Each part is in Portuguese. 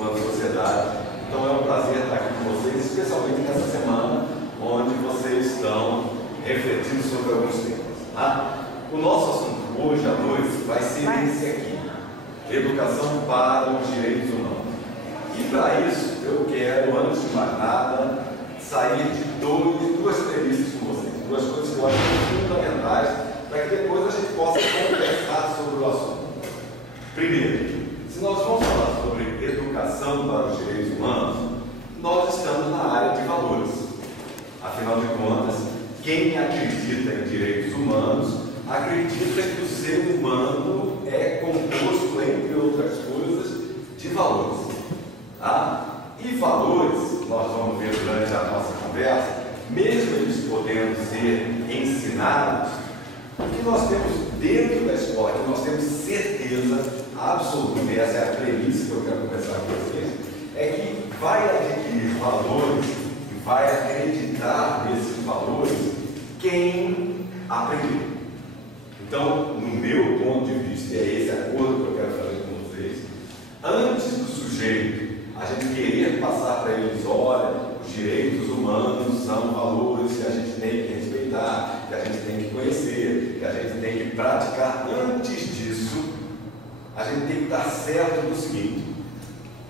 enquanto sociedade. Então é um prazer estar aqui com vocês, especialmente nessa semana, onde vocês estão refletindo sobre alguns temas. Tá? O nosso assunto hoje à noite vai ser esse aqui: educação para os direitos humanos. E para isso, eu quero, antes de mais nada, sair de duas premissas com vocês, duas coisas que eu acho fundamentais, para que depois a gente possa conversar sobre o assunto. Primeiro, se nós vamos falar sobre educação para os direitos humanos, nós estamos na área de valores. Afinal de contas, quem acredita em direitos humanos acredita que o ser humano é composto, entre outras coisas, de valores. Tá? E valores, nós vamos ver durante a nossa conversa, mesmo eles podendo ser ensinados, o que nós temos dentro da escola, que nós temos certeza absoluta, e essa é a premissa que eu quero conversar com vocês, é que vai adquirir valores e vai acreditar nesses valores quem aprendeu. Então, no meu ponto de vista, é esse acordo que eu quero fazer com vocês, antes do sujeito a gente querer passar para eles: olha, os direitos humanos são valores que a gente tem que respeitar, que a gente tem que conhecer, que a gente tem que praticar. Antes disso, a gente tem que estar certo do seguinte: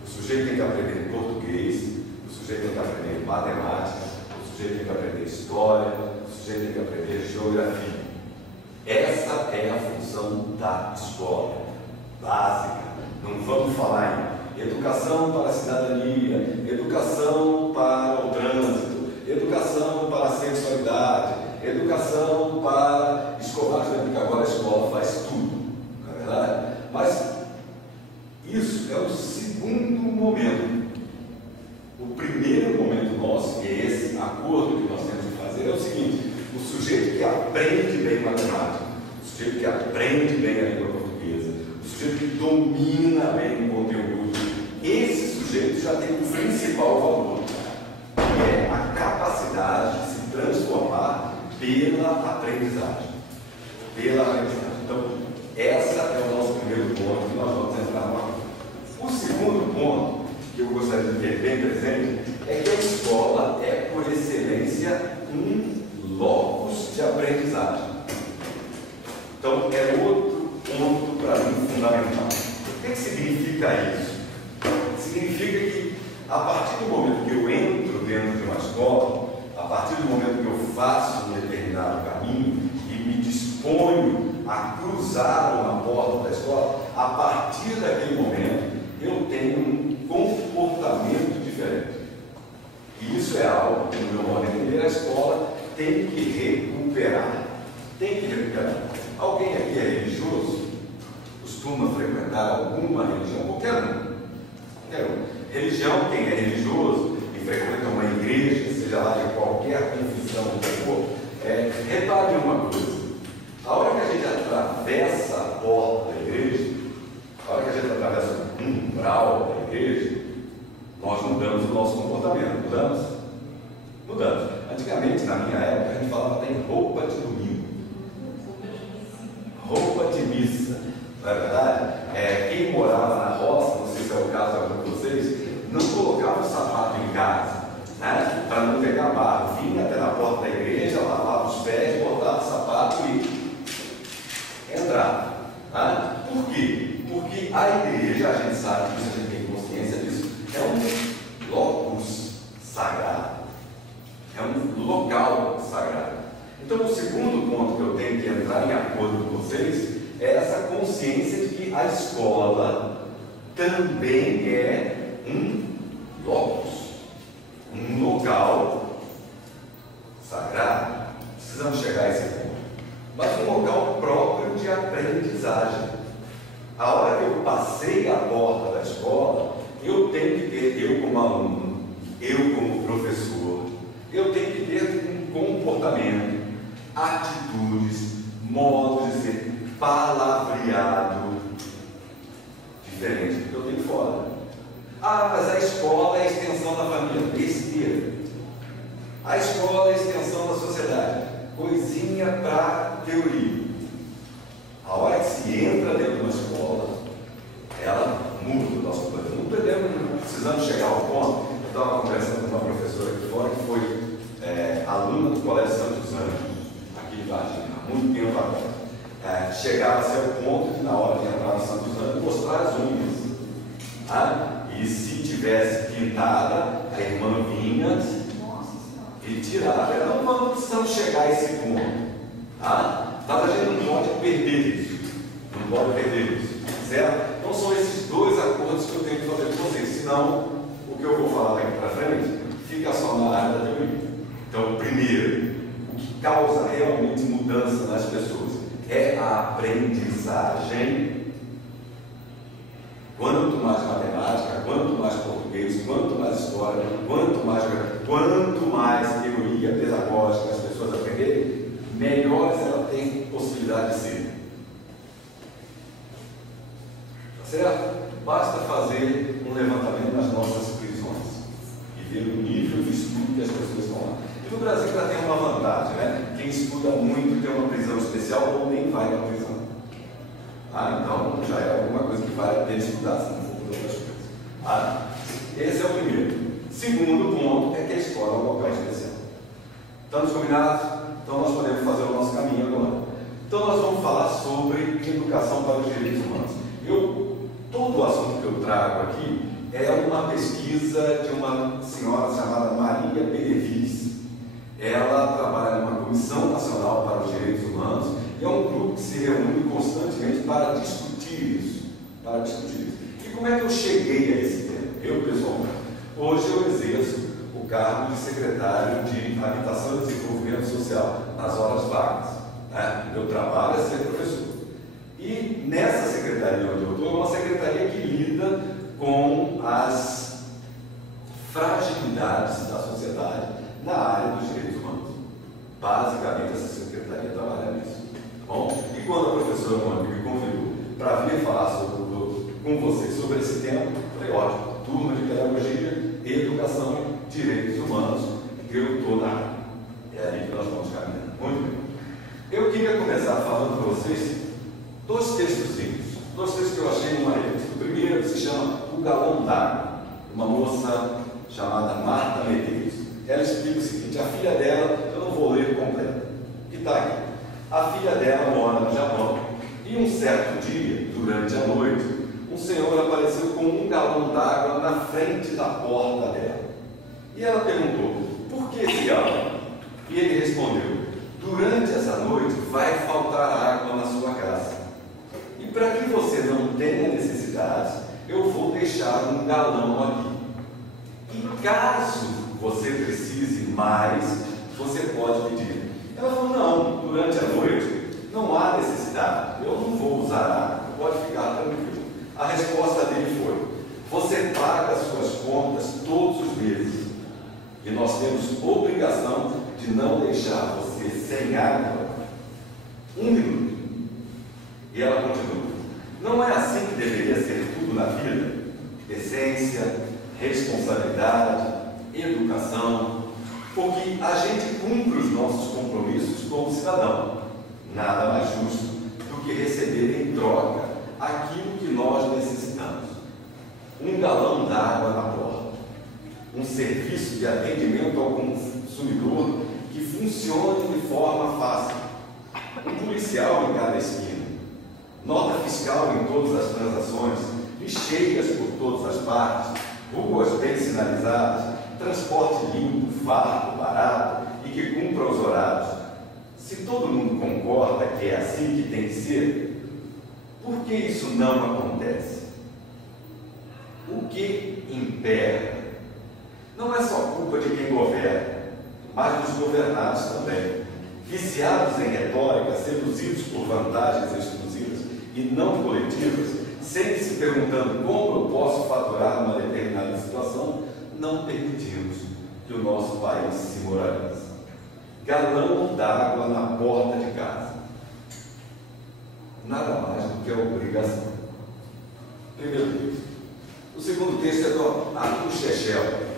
o sujeito tem que aprender português, o sujeito tem que aprender matemática, o sujeito tem que aprender história, o sujeito tem que aprender geografia. Essa é a função da escola básica. Não vamos falar em educação para a cidadania, educação para o trânsito, educação para a sexualidade, educação para escolar, porque agora a escola faz tudo, não é verdade? Mas isso é o segundo momento. O primeiro momento nosso, que é esse acordo que nós temos que fazer, é o seguinte: o sujeito que aprende bem matemática, o sujeito que aprende bem a língua portuguesa, o sujeito que domina bem o conteúdo, esse sujeito já tem o principal valor, que é a capacidade de se transformar pela aprendizagem. Então, essa é o nosso primeiro ponto que nós vamos entrar no acordo. O segundo ponto que eu gostaria de ter bem presente é que a escola é, por excelência, um locus de aprendizagem. Então, é outro ponto para mim fundamental. O que significa isso? Significa que, a partir do momento que eu entro dentro de uma escola, a partir do momento que eu faço um determinado caminho e me disponho a cruzar uma porta da escola, a partir daquele momento eu tenho um comportamento diferente. E isso é algo que, no meu modo de entender, a escola tem que recuperar. Alguém aqui é religioso? Costuma frequentar alguma religião? Qualquer um. Religião, quem é religioso e frequenta uma igreja, seja lá de qualquer confissão que for, repare uma coisa: a hora que a gente atravessa a porta da igreja, a hora que a gente atravessa o umbral da igreja, nós mudamos o nosso comportamento. Mudamos. Antigamente, na minha época, a gente falava até em roupa de domingo, roupa de missa, não é verdade? Quem morava na roça, não sei se é o caso de algum de vocês, não colocava o sapato em casa, né? Para não pegar barro. Vinha até na porta da igreja, lavava os pés, botava o sapato e entrava. Tá? Por quê? Porque a igreja, a gente sabe disso, a gente tem consciência disso, é um locus sagrado, é um local sagrado. Então, o segundo ponto que eu tenho que entrar em acordo com vocês é essa consciência de que a escola também é um locus, um local sagrado. Precisamos chegar a esse ponto. Mas um local próprio de aprendizagem. A hora que eu passei a porta da escola, eu tenho que ter, eu como aluno, eu como professor, eu tenho que ter um comportamento, atitudes, modos de ser, palavreado diferente do que eu tenho fora. Mas a escola é a extensão da família. Besteira. A escola é a extensão da sociedade. Coisinha para teoria. A hora que se entra dentro de uma escola, ela muda o nosso planeta. Não podemos precisamos chegar ao ponto. Eu estava conversando com uma professora aqui fora que foi aluna do Colégio Santos Anjos, aqui em Varginha, há muito tempo atrás. Chegava-se ao ponto de, na hora de entrar no Santos Anjos, mostrar as unhas. E se tivesse pintada, a irmã vinha e tirava. Não precisamos chegar a esse ponto. Mas a gente não pode perder isso. Não pode perder isso. Certo? Então são esses dois acordos que eu tenho que fazer com vocês. Senão, o que eu vou falar daqui para frente fica só na área da teoria. Então, primeiro, o que causa realmente mudança nas pessoas é a aprendizagem. Quanto mais matemática, quanto mais português, quanto mais história, quanto mais teoria pedagógica as pessoas aprenderem, melhores elas têm possibilidade de ser. Tá certo? Basta fazer um levantamento nas nossas prisões e ver o nível de estudo que as pessoas estão lá. E no Brasil já tem uma vantagem, né? Quem estuda muito tem uma prisão especial ou nem vai na prisão. Então já é alguma coisa que vale a pena estudar, se não for por outras coisas. Esse é o primeiro. Segundo ponto é que a escola é um local especial. Estamos combinados? Então nós podemos fazer o nosso caminho agora. Então nós vamos falar sobre educação para os direitos humanos. Todo o assunto que eu trago aqui é uma pesquisa de uma senhora chamada Maria Benevides. Ela trabalha numa Comissão Nacional para os Direitos Humanos e é um grupo que se reúne constantemente para discutir isso. E como é que eu cheguei a esse tema? Eu, pessoalmente, hoje eu exerço o cargo de secretário de Habitação e Desenvolvimento Social nas horas vagas. Meu trabalho é ser professor. E nessa secretaria onde eu estou, é uma secretaria que lida com as fragilidades da sociedade na área dos direitos humanos. Basicamente, essa secretaria trabalha nisso. Tá bom? E quando a professora Mônica me convidou para vir falar com vocês sobre esse tema, eu falei, ótimo, turma de pedagogia, educação e direitos humanos, eu estou na área. É ali que nós vamos caminhando. Muito bem. Eu queria começar falando para vocês dois textos que eu achei numa revista. O primeiro se chama O Galão d'Água, uma moça chamada Marta Medeiros. Ela explica o seguinte: a filha dela, eu não vou ler completo, que está aqui. A filha dela mora no Japão e um certo dia, durante a noite, um senhor apareceu com um galão d'água na frente da porta dela. E ela perguntou: por que esse galão? E ele respondeu: durante essa noite vai faltar água na sua casa. E para que você não tenha necessidade, eu vou deixar um galão aqui. E caso você precise mais, você pode pedir. Ela falou: não, durante a noite não há necessidade, eu não vou usar água, pode ficar tranquilo. A resposta dele foi: você paga as suas contas todos os meses e nós temos obrigação de não deixar você sem água um minuto. E ela continua: não é assim que deveria ser tudo na vida? Decência, responsabilidade, educação, porque a gente cumpre os nossos compromissos como cidadão. Nada mais justo do que receber em troca aquilo que nós necessitamos. Um galão d'água na porta, um serviço de atendimento ao consumidor que funcione de forma fácil, um policial em cada esquina, nota fiscal em todas as transações, lixeiras por todas as partes, ruas bem sinalizadas, transporte limpo, farto, barato e que cumpra os horários. Se todo mundo concorda que é assim que tem que ser, por que isso não acontece? O que impera não é só culpa de quem governa, mas dos governados também, viciados em retórica, seduzidos por vantagens exclusivas e não coletivas, sempre se perguntando como eu posso faturar numa determinada situação, não permitimos que o nosso país se moralize. Galão d'água na porta de casa. Nada mais do que a obrigação. Primeiro texto. O segundo texto é do Arthur Chechel.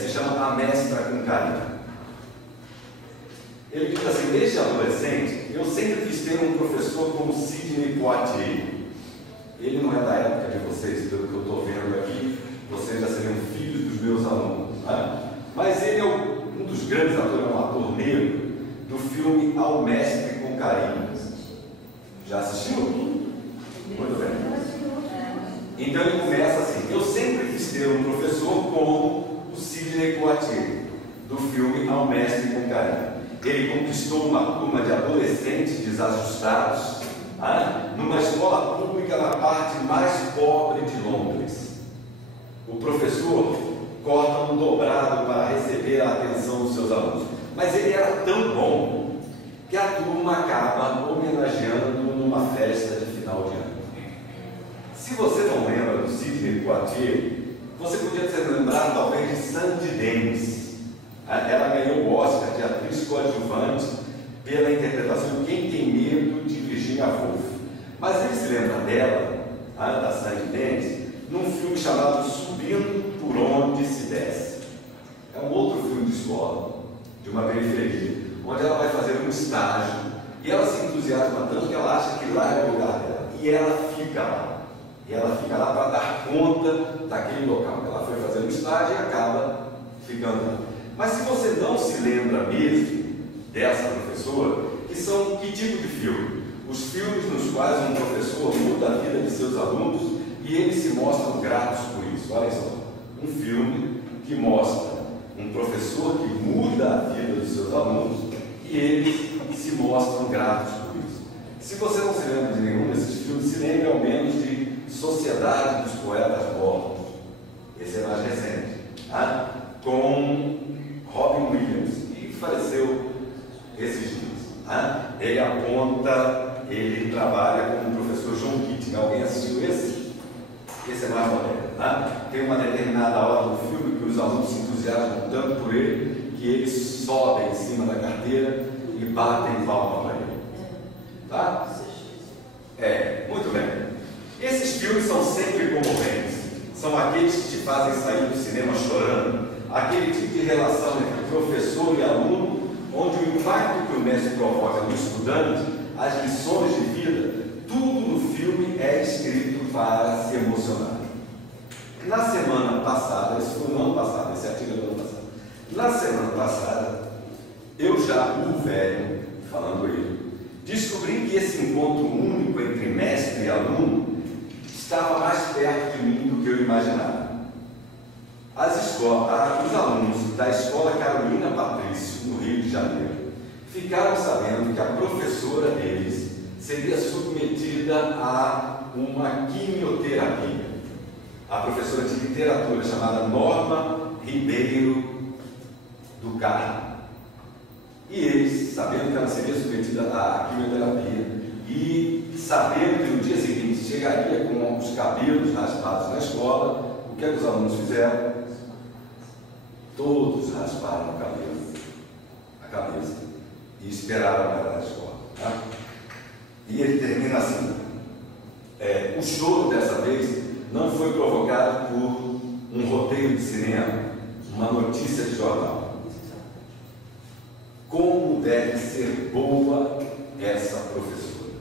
Se chama A Mestra com Carinho. Ele diz assim: desde adolescente, eu sempre quis ter um professor como Sidney Poitier. Ele não é da época de vocês, pelo que eu estou vendo aqui, vocês ao Mestre com Carinho. Já assistiu? Muito bem. Então ele começa assim: eu sempre quis ter um professor como o Sidney Poitier, do filme Ao Mestre com Carinho. Ele conquistou uma turma de adolescentes desajustados, numa escola pública na parte mais pobre de Londres. O professor corta um dobrado para receber a atenção dos seus alunos, mas ele era tão bom que a turma acaba homenageando numa festa de final de ano. Se você não lembra do Sidney Poitier, você podia ter lembrado talvez de Sandy Dennis. Ela ganhou o Oscar de atriz coadjuvante pela interpretação de Quem Tem Medo, de Virginia Woolf. Mas ele se lembra dela, da Sandy Dennis, num filme chamado Subindo por Onde Se Desce. É um outro filme de escola, de uma periferia, onde ela vai fazer um estágio e ela se entusiasma tanto que ela acha que lá é o lugar dela. E ela fica lá. E ela fica lá para dar conta daquele local. Ela foi fazer um estágio e acaba ficando lá. Mas se você não se lembra mesmo dessa professora, que tipo de filme? Os filmes nos quais um professor muda a vida de seus alunos e eles se mostram gratos por isso. Olha só, um filme que mostra um professor que muda a vida dos seus alunos e eles se mostram gratos por isso. Se você não se lembra de nenhum desses filmes, se lembre ao menos de Sociedade dos Poetas Mortos. Esse é mais recente, com Robin Williams, que faleceu esses dias. Ele trabalha com o professor John Keating. Alguém assistiu esse? Esse é mais moderno. Tem uma determinada hora do filme que os alunos se entusiasmam tanto por ele que eles sobem em cima da carteira e batem palma para ele. Muito bem. Esses filmes são sempre comoventes. São aqueles que te fazem sair do cinema chorando. Aquele tipo de relação entre professor e aluno, onde o impacto que o mestre provoca no estudante, as lições de vida, tudo no filme é escrito para se emocionar. Na semana passada, esse foi no ano passado, esse artigo é do ano passado. Na semana passada, eu já, o velho, falando ele, descobri que esse encontro único entre mestre e aluno estava mais perto de mim do que eu imaginava. Os alunos da Escola Carolina Patrício, no Rio de Janeiro, ficaram sabendo que a professora deles seria submetida a uma quimioterapia. A professora de literatura chamada Norma Ribeiro do Carmo. E eles, sabendo que ela seria submetida à quimioterapia e sabendo que no dia seguinte chegaria com os cabelos raspados na escola, o que é que os alunos fizeram? Todos rasparam a cabeça e esperaram ela na escola. E ele termina assim: o choro dessa vez não foi provocado por um roteiro de cinema, uma notícia de jornal. Como deve ser boa essa professora?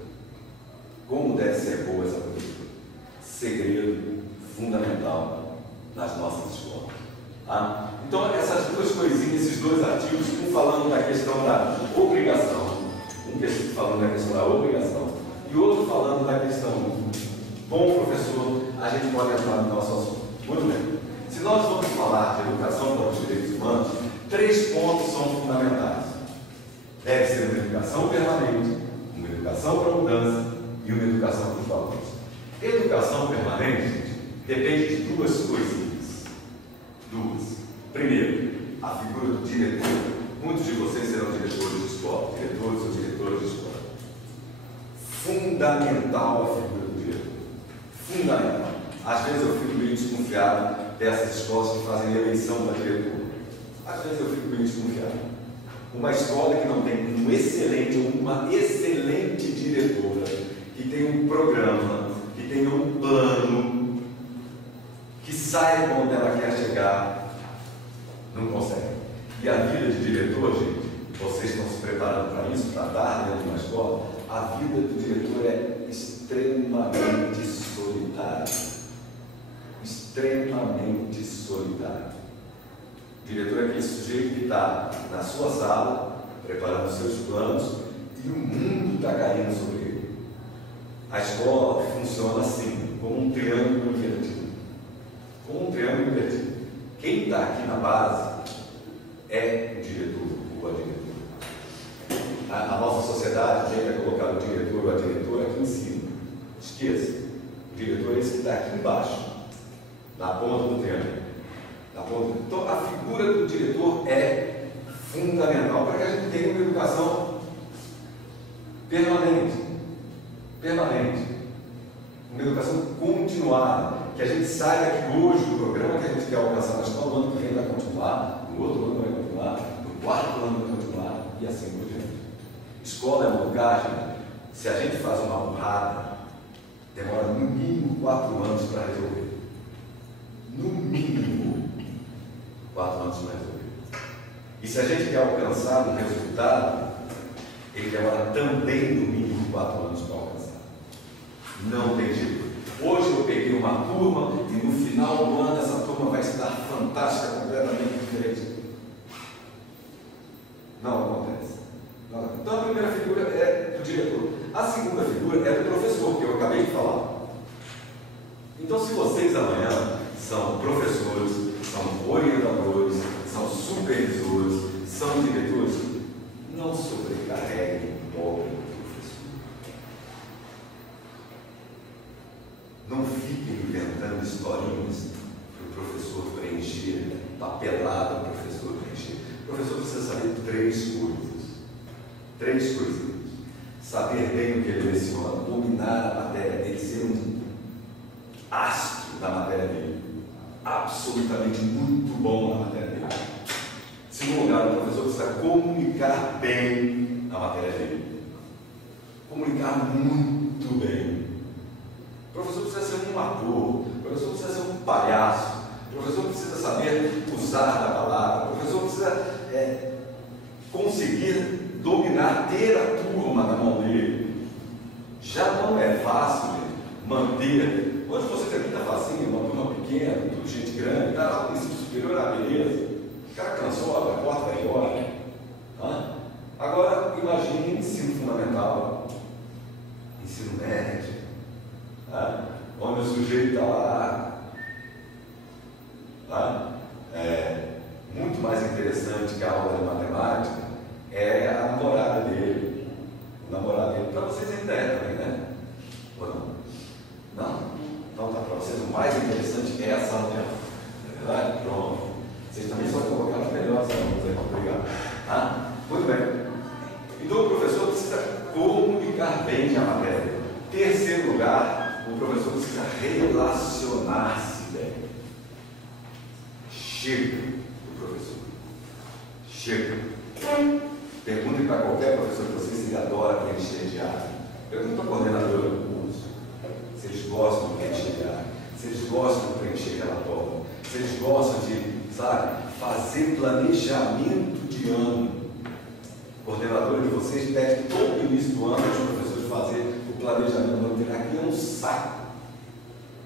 Como deve ser boa essa professora? Segredo fundamental nas nossas escolas. Então, essas duas coisinhas, esses dois artigos, um falando da questão da obrigação, um falando da questão da obrigação, e outro falando da questão do bom professor, a gente pode entrar no nosso assunto. Muito bem. Se nós vamos falar de educação para os direitos humanos, 3 pontos são fundamentais. Deve ser uma educação permanente, uma educação para a mudança e uma educação para os valores. Educação permanente, gente, depende de 2 coisinhas. 2. Primeiro, a figura do diretor. Muitos de vocês serão diretores de escola, diretores ou diretoras de escola. Fundamental a figura do diretor. Fundamental. Às vezes eu fico meio desconfiado dessas escolas que fazem eleição da diretora. Às vezes eu fico meio desconfiado. Uma escola que não tem uma excelente diretora, que tem um programa, que tem um plano, que saiba onde ela quer chegar, não consegue. E a vida de diretor, gente, vocês estão se preparando para isso, para dar dentro de uma escola, a vida do diretor é extremamente solitária. Extremamente solitária. O diretor é aquele sujeito que está na sua sala, preparando seus planos, E o mundo está caindo sobre ele. A escola funciona assim, como um triângulo invertido. Como um triângulo invertido. Quem está aqui na base é o diretor ou a diretora. A nossa sociedade tenta colocar o diretor ou a diretora aqui em cima. Esqueça. O diretor é esse que está aqui embaixo, na ponta do triângulo. Na ponta. Então, a figura do diretor é fundamental para que a gente tenha uma educação permanente. Uma educação continuada. Que a gente saiba que hoje o programa que a gente quer alcançar na escola, no ano que vem vai continuar, no outro ano vai continuar, no quarto ano vai continuar, e assim por diante. Escola é um lugar, se a gente faz uma burrada, demora no mínimo 4 anos para resolver. No mínimo 4 anos para resolver. E se a gente quer alcançar um resultado, ele demora também no mínimo 4 anos para alcançar. Não tem jeito. Hoje eu peguei uma turma e no final do ano essa turma vai estar fantástica, completamente diferente. Não acontece. Então a primeira figura é do diretor. A segunda figura é do professor, que eu acabei de falar. Então, se vocês amanhã são professores, são orientadores, são supervisores, são diretores, não sobrecarreguem o pobre professor. Não fiquem inventando historinhas para o professor preencher, papelada para o professor preencher. O professor precisa saber 3 coisas. 3 coisas. Saber bem o que ele leciona, dominar a matéria dele, ser um astro da matéria dele, absolutamente muito bom na matéria dele. Segundo lugar, o professor precisa comunicar bem a matéria dele. Comunicar muito bem. O professor precisa ser um ator, o professor precisa ser um palhaço, o professor precisa saber usar da palavra, o professor precisa conseguir dominar, ter a turma na mão dele. Já não é fácil, gente, manter. Hoje você tem muita facinha, uma turma pequena, tudo gente grande, está lá no ensino superior, beleza. O cara cansou, abre a porta, vai embora. Agora, imagine ensino fundamental, ensino médio, onde o sujeito está lá. Muito mais interessante que a aula de matemática é a namorada dele. O namorado dele, para vocês terem ideia também, né? Ou não? Não? Então tá, para vocês o mais interessante é a sala de aula. É verdade? Pronto. Vocês também só colocaram os melhores alunos aí, obrigado. Muito bem. Então o professor precisa comunicar bem a matéria. Terceiro lugar, o professor precisa relacionar-se bem. Chega do professor. Chega. Perguntem para qualquer professor de vocês se ele adora preencher diário. Pergunta para a coordenadora do curso se eles gostam de preencher diário, se eles gostam de preencher relatório, se eles gostam de, fazer planejamento de ano. A coordenadora de vocês pede todo início do ano os professores fazer o planejamento do ano. Aqui é um saco.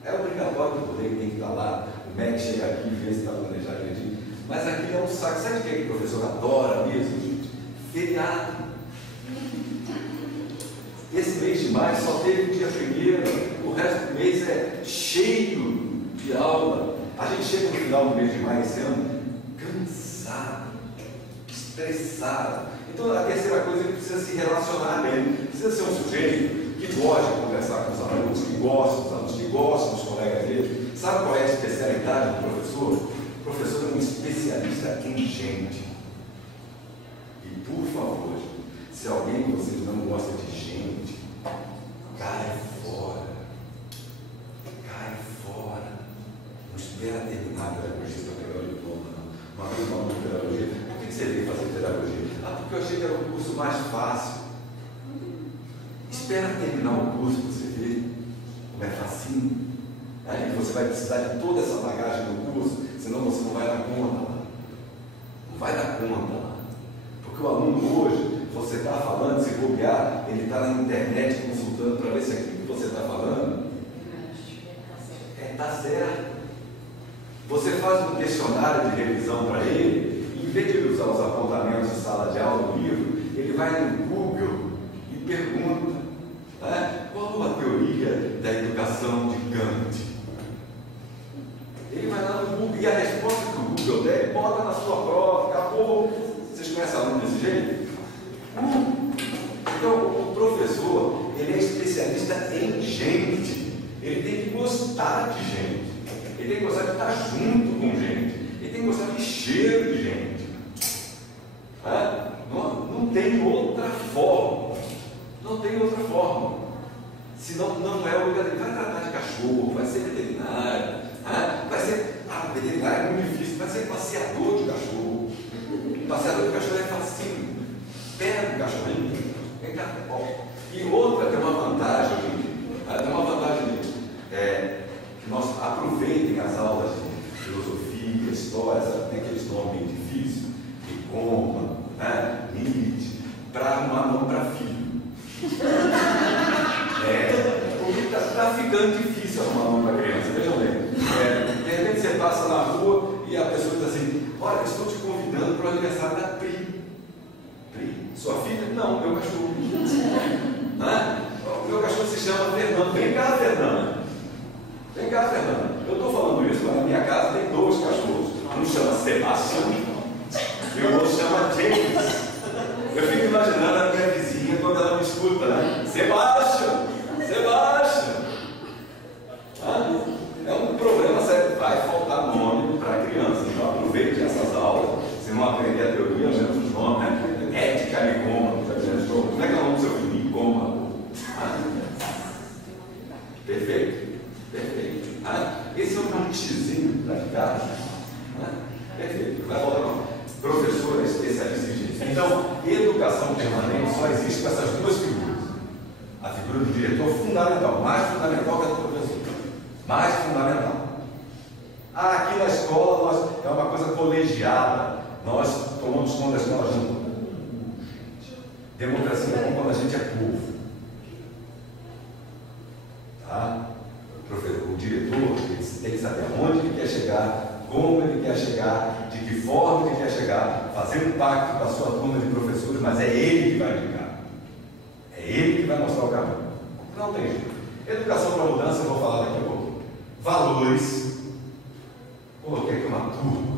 É obrigatório que o colega tem que estar lá, o MEC chega aqui e vê se está planejado direitinho. Mas aqui é um saco. Sabe o que o professor adora mesmo, gente? Feriado. Esse mês de maio só teve o dia 1º, o resto do mês é cheio de aula. A gente chega no final do mês de maio esse ano cansado, estressado. Então a terceira coisa, ele precisa se relacionar bem, precisa ser um sujeito que gosta de conversar com os alunos, que gosta dos alunos, que gosta dos colegas dele. Sabe qual é a especialidade do professor? O professor é um especialista em gente. E por favor, se alguém de vocês não gosta de gente, cai fora. Cai fora. Não espera terminar a pedagogia para pegar o diploma, não. Uma vez falando de pedagogia, por que você veio fazer pedagogia? Porque eu achei que era o curso mais fácil. Espera terminar o curso para você ver como é facinho. Aí você vai precisar de toda essa bagagem no curso, senão você não vai dar conta lá. Não vai dar conta lá. Porque o aluno hoje, você está falando, se bobear, ele está na internet consultando para ver se aquilo que você está falando está certo. Você faz um questionário de revisão para ele, em vez de ele usar os apontamentos de sala de aula do livro, ele vai no Google pergunta, né? Qual a teoria da educação de Kant? Ele vai lá no Google e a resposta que o Google der, bota na sua prova, acabou. Vocês conhecem aluno desse jeito? Então, o professor, ele é especialista em gente. Ele tem que gostar de gente. Ele tem que gostar de estar junto com gente. Ele tem que gostar de cheiro de gente. Não tem outra forma. Não tem outra forma. Senão, não é obrigatório. Ele vai tratar de cachorro, vai ser veterinário, vai ser. Veterinário é muito difícil, vai ser passeador de cachorro. Passeador de cachorro é facinho. Pega o cachorrinho, vem cá. E outra tem uma vantagem, tem uma vantagem nisso. Que nós aproveitem as aulas de filosofia, história, tem aqueles nomes difíceis, Icoma, Nietzsche, para arrumar nome para filho. Porque está ficando difícil arrumar nome para criança, vejam bem. De repente você passa na rua e a pessoa diz assim: olha, estou te convidando para o aniversário da Pri. Pri? Sua filha? Não, meu cachorro. O meu cachorro se chama Fernando. Vem cá, Fernando. Vem cá, Fernando. Eu estou falando isso, mas na minha casa tem 2 cachorros. Um chama Sebastião e o outro chama James. Eu fico imaginando a minha vizinha quando ela me escuta, né? Sebastião! Sebastião! É um problema sério. Vai faltar nome para a criança. Então aproveite essas aulas. Se não aprender a teoria, menos os nomes, né? Ética Nicoma. Como é que é o nome do seu filho? Nicoma. Perfeito? Perfeito. Esse é um montezinho praticado. Perfeito. Vai voltar não. Professor é especialista em gente. Então, educação permanente só existe com essas 2 figuras. A figura do diretor fundamental, mais fundamental que a do professor. Mais fundamental. Aqui na escola é uma coisa colegiada. Nós tomamos conta da escola junto. Democracia é bom quando a gente é povo. O diretor tem que saber aonde ele quer chegar, como ele quer chegar, de que forma ele quer chegar, fazer um pacto com a sua turma de professores, mas é ele que vai indicar. É ele que vai mostrar o caminho. Não tem jeito. Educação para mudança, eu vou falar daqui a pouco. Valores. Coloquei aqui uma turma.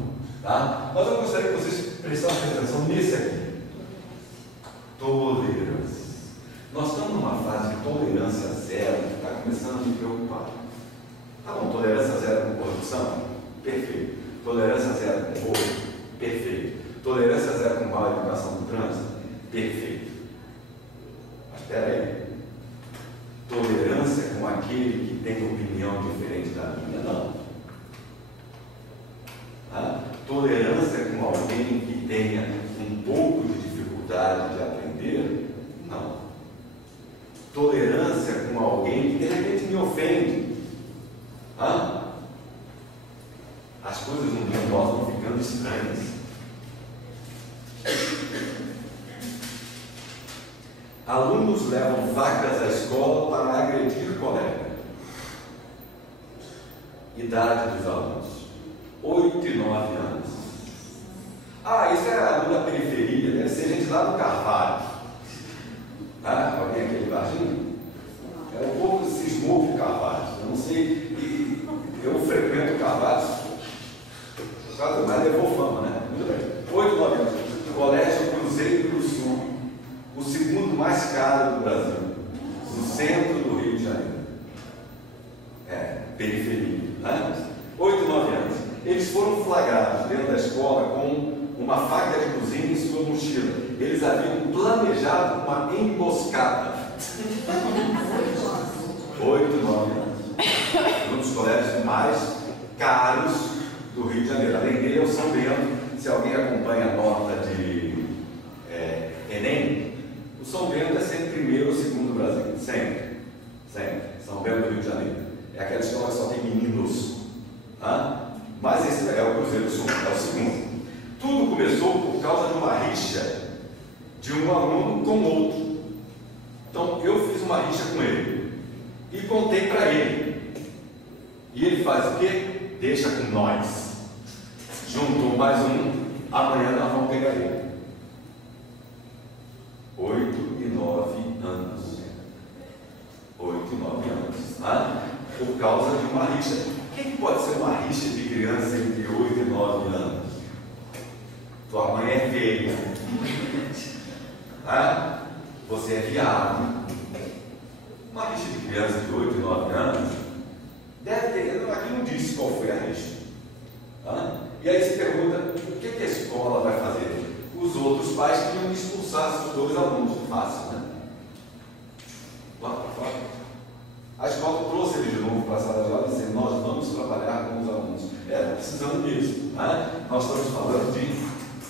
Mas eu gostaria que vocês prestassem atenção nesse aqui. Tolerância. Nós estamos numa fase de tolerância zero que está começando a me preocupar. Tá bom, tolerância zero com corrupção? Perfeito. Tolerância zero com roubo? Perfeito. Tolerância zero com má educação no trânsito? Perfeito. Mas espera aí. Tolerância com aquele que tem opinião diferente da minha? Não. Tolerância com alguém que tenha um pouco de dificuldade de aprender? Não. Tolerância com alguém que de repente me ofende? As coisas no mundo nós vão ficando estranhas. Alunos levam facas à escola para agredir colega. Idade dos alunos: 8 e 9 anos. Isso é aluno da periferia, deve ser gente lá do Carvalho. Alguém aquele barzinho? O povo cismou com o Carvalho. Eu não sei. Eu frequento o Carvalho, mas levou fama, né? Muito bem. 8, 9 anos. Colégio Cruzeiro do Sul, o segundo mais caro do Brasil, no centro do Rio de Janeiro. Periferia. 8, 9 anos. Eles foram flagrados dentro da escola com uma faca de cozinha em sua mochila. Eles haviam planejado uma emboscada. 8, 9 anos. Um dos colégios mais caros do Rio de Janeiro. Além dele é o São Bento. Se alguém acompanha a nota de Enem, o São Bento é sempre primeiro ou segundo do Brasil. Sempre. São Bento do Rio de Janeiro. É aquela escola que só tem meninos. Mas esse é o Cruzeiro do Sul, é o segundo. Tudo começou por causa de uma rixa de um aluno com outro. Então eu fiz uma rixa com ele e contei para ele. E ele faz o quê? Deixa com nós. Juntou mais um, amanhã nós vamos pegar ele. 8 e 9 anos. por causa de uma rixa. O que pode ser uma rixa de criança entre 8 e 9 anos? Tua mãe é feia. Você é viado. Uma rixa de criança de 8 e 9 anos deve ter, aqui não disse qual foi a rixa. E aí se pergunta, o que a escola vai fazer? Os outros pais queriam expulsar seus 2 alunos. Fácil, né? Lá para fora. A escola trouxe ele de novo para a sala de aula e disse, nós vamos trabalhar com os alunos. Precisando disso. Nós estamos falando de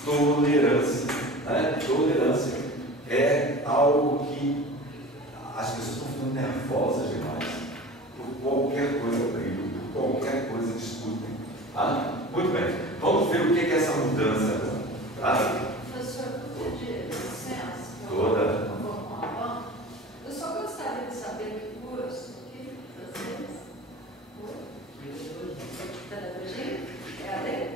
tolerância. Tolerância é algo que as pessoas estão ficando nervosas demais. Por qualquer coisa brigam, por qualquer coisa discutem. Muito bem, vamos ver o que é essa mudança. Professor, por de licença? Toda. Eu só gostaria de saber que curso, o que vocês? Pedagogia? É a dele?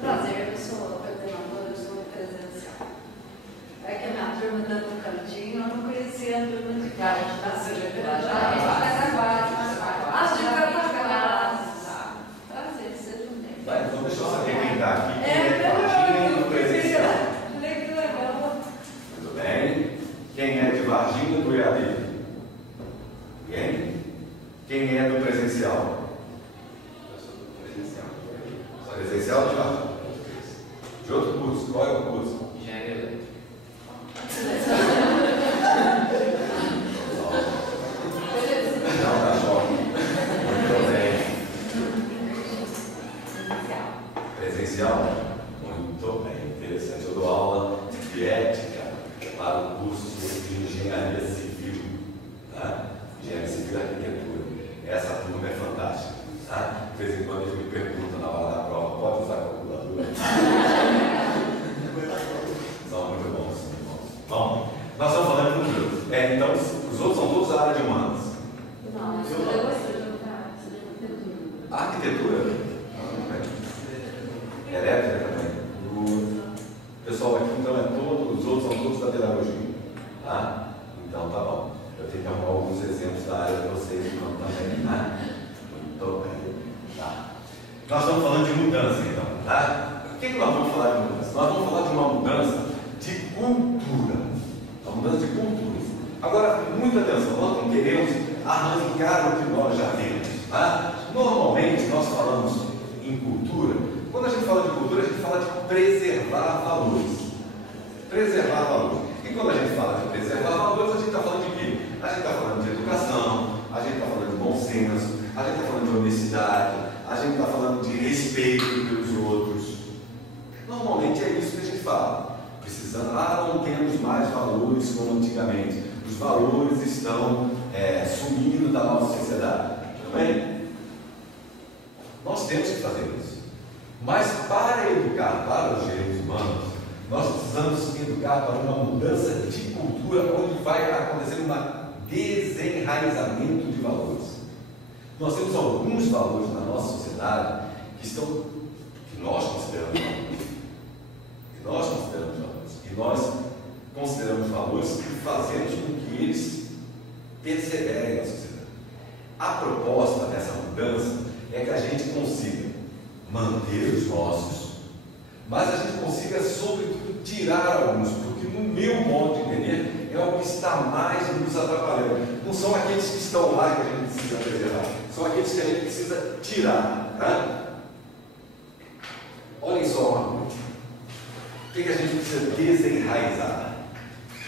Prazer, eu sou coordenadora, eu sou presencial. É que a minha turma está no cantinho, eu não conhecia a turma de cá. Prazer, seja um bem. Então deixa eu saber quem está aqui. É, do presencial. Que legal. Muito bem. Quem é de Varginha do EAD? Ninguém? Quem é do presencial? Presencial de Varginha? De outro curso? Qual é o curso? Engenharia elétrica. Não, tá jovem. Muito bem. Presencial? Muito bem, interessante. Eu dou aula de ética para o curso de engenharia civil. Engenharia civil e arquitetura. Essa turma é fantástica. De vez em quando eles me perguntam na hora da prova, pode usar a calculadora? São muito bons, muito bons. Bom, nós estamos falando de tudo. Então, os outros são todos da área de humanas. Não, eu sou da Arquitetura? Elétrica também. O pessoal aqui, então, os outros são todos da pedagogia. Então, tá bom. Eu tenho que arrumar alguns exemplos da área de vocês, então, também. Muito bem. Nós estamos falando de mudança, então. O que nós vamos falar de mudança? Nós vamos falar de uma mudança de cultura. Uma mudança de cultura. Agora, muita atenção, nós não queremos arrancar o que nós já temos. Normalmente, nós falamos em cultura. Quando a gente fala de cultura, a gente fala de preservar valores. Preservar valores. E quando a gente fala de preservar valores, a gente está falando de quê? A gente está falando de educação, a gente está falando de bom senso, a gente está falando de honestidade, a gente está falando de respeito pelos outros. Normalmente é isso que a gente fala. Precisando, não temos mais valores como antigamente. Os valores estão sumindo da nossa sociedade. Bem, nós temos que fazer isso. Mas para educar para os direitos humanos, nós precisamos educar para uma mudança de cultura, onde vai acontecer um desenraizamento de valores. Nós temos alguns valores na nossa sociedade que nós consideramos valores. E nós consideramos valores que fazemos com que eles perseverem na sociedade. A proposta dessa mudança é que a gente consiga manter os nossos, mas a gente consiga, sobretudo, tirar alguns, porque no meu modo de entender é o que está mais nos atrapalhando. Não são aqueles que estão lá que a gente precisa preservar, são aqueles que a gente precisa tirar. Olhem só uma coisa. O que a gente precisa desenraizar?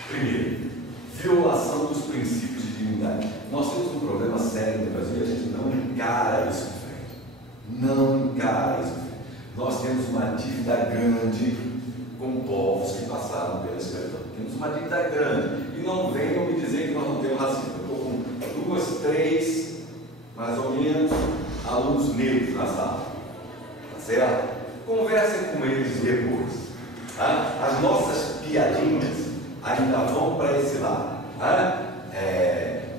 Primeiro, violação dos princípios de dignidade. Nós temos um problema sério no Brasil e a gente não encara isso de frente. Não encara isso de frente. Nós temos uma dívida grande com povos que passaram pela escravidão. Temos uma dívida grande. E não venham me dizer que nós não temos racismo. Eu estou com 2, 3, mais ou menos, alunos negros na sala. Tá certo? Conversem com eles depois. As nossas piadinhas ainda vão para esse lado.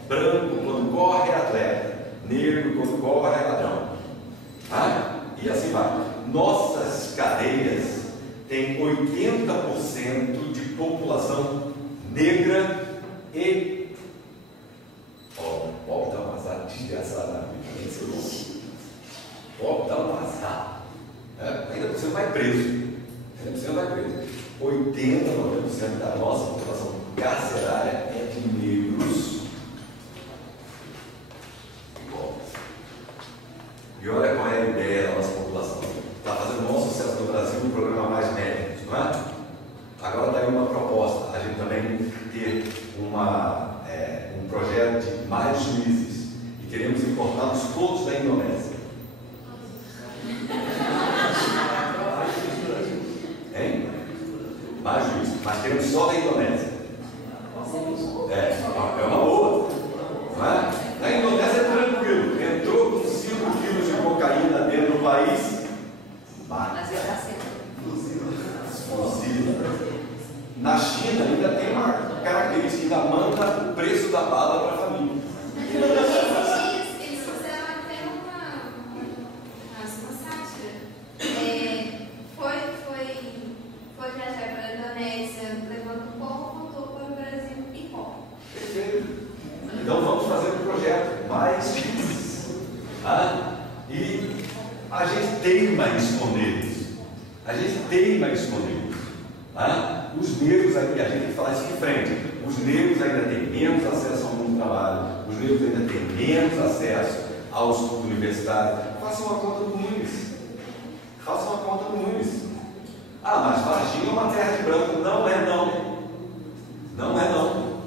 Branco quando corre é atleta, negro quando corre é ladrão. E assim vai. Nossas cadeias têm 80% de população negra e passar. Ainda por cima vai preso. Ainda por cima vai preso. 80, 90% da nossa população carcerária é de negros. E olha qual é a ideia da nossa população. Está fazendo o maior sucesso no Brasil um programa Mais Médicos, não é? Agora está aí uma proposta, a gente também ter um projeto de mais juízes. E queremos importá-los todos da Indonésia. Hein? Mais juízes, mas queremos só da Indonésia. É uma boa. Não é? Na Indonésia é tranquilo. Entrou com 5 quilos de cocaína dentro do país. Mas vai dar certo. Na China ainda tem uma característica, ainda manda o preço da bala para a família. Eles fizeram até uma sátira. Foi viajar para a Indonésia, levando pó, voltou para o Brasil e pó. Perfeito. Então vamos fazer um projeto mais simples. E a gente teima em esconder isso. A gente teima em esconder isso. Os negros, a gente tem que falar isso de frente. Os negros ainda têm menos acesso ao mundo do trabalho, os negros ainda têm menos acesso ao estudo universitário. Façam uma conta do Nunes. Façam uma conta do Nunes. Mas Varginha é uma terra de branco. Não é não. Não é não.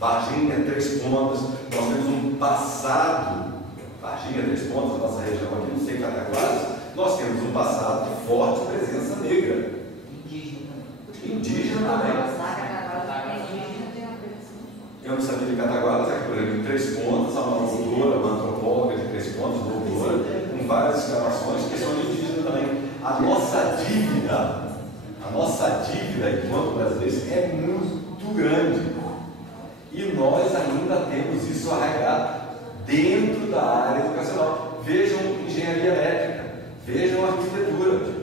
Varginha é 3 pontos. Nós temos um passado. Varginha é 3 pontos, a nossa região aqui, não sei, Cataguases. Nós temos um passado de forte presença negra. Indígena também. Eu não sabia de Cataguases, por exemplo, em 3 pontos, há uma doutora, uma antropóloga de 3 pontos, doutora, com várias escavações que são indígenas também. A nossa dívida enquanto brasileiros é muito grande. E nós ainda temos isso arraigado dentro da área educacional. Vejam engenharia elétrica, vejam arquitetura.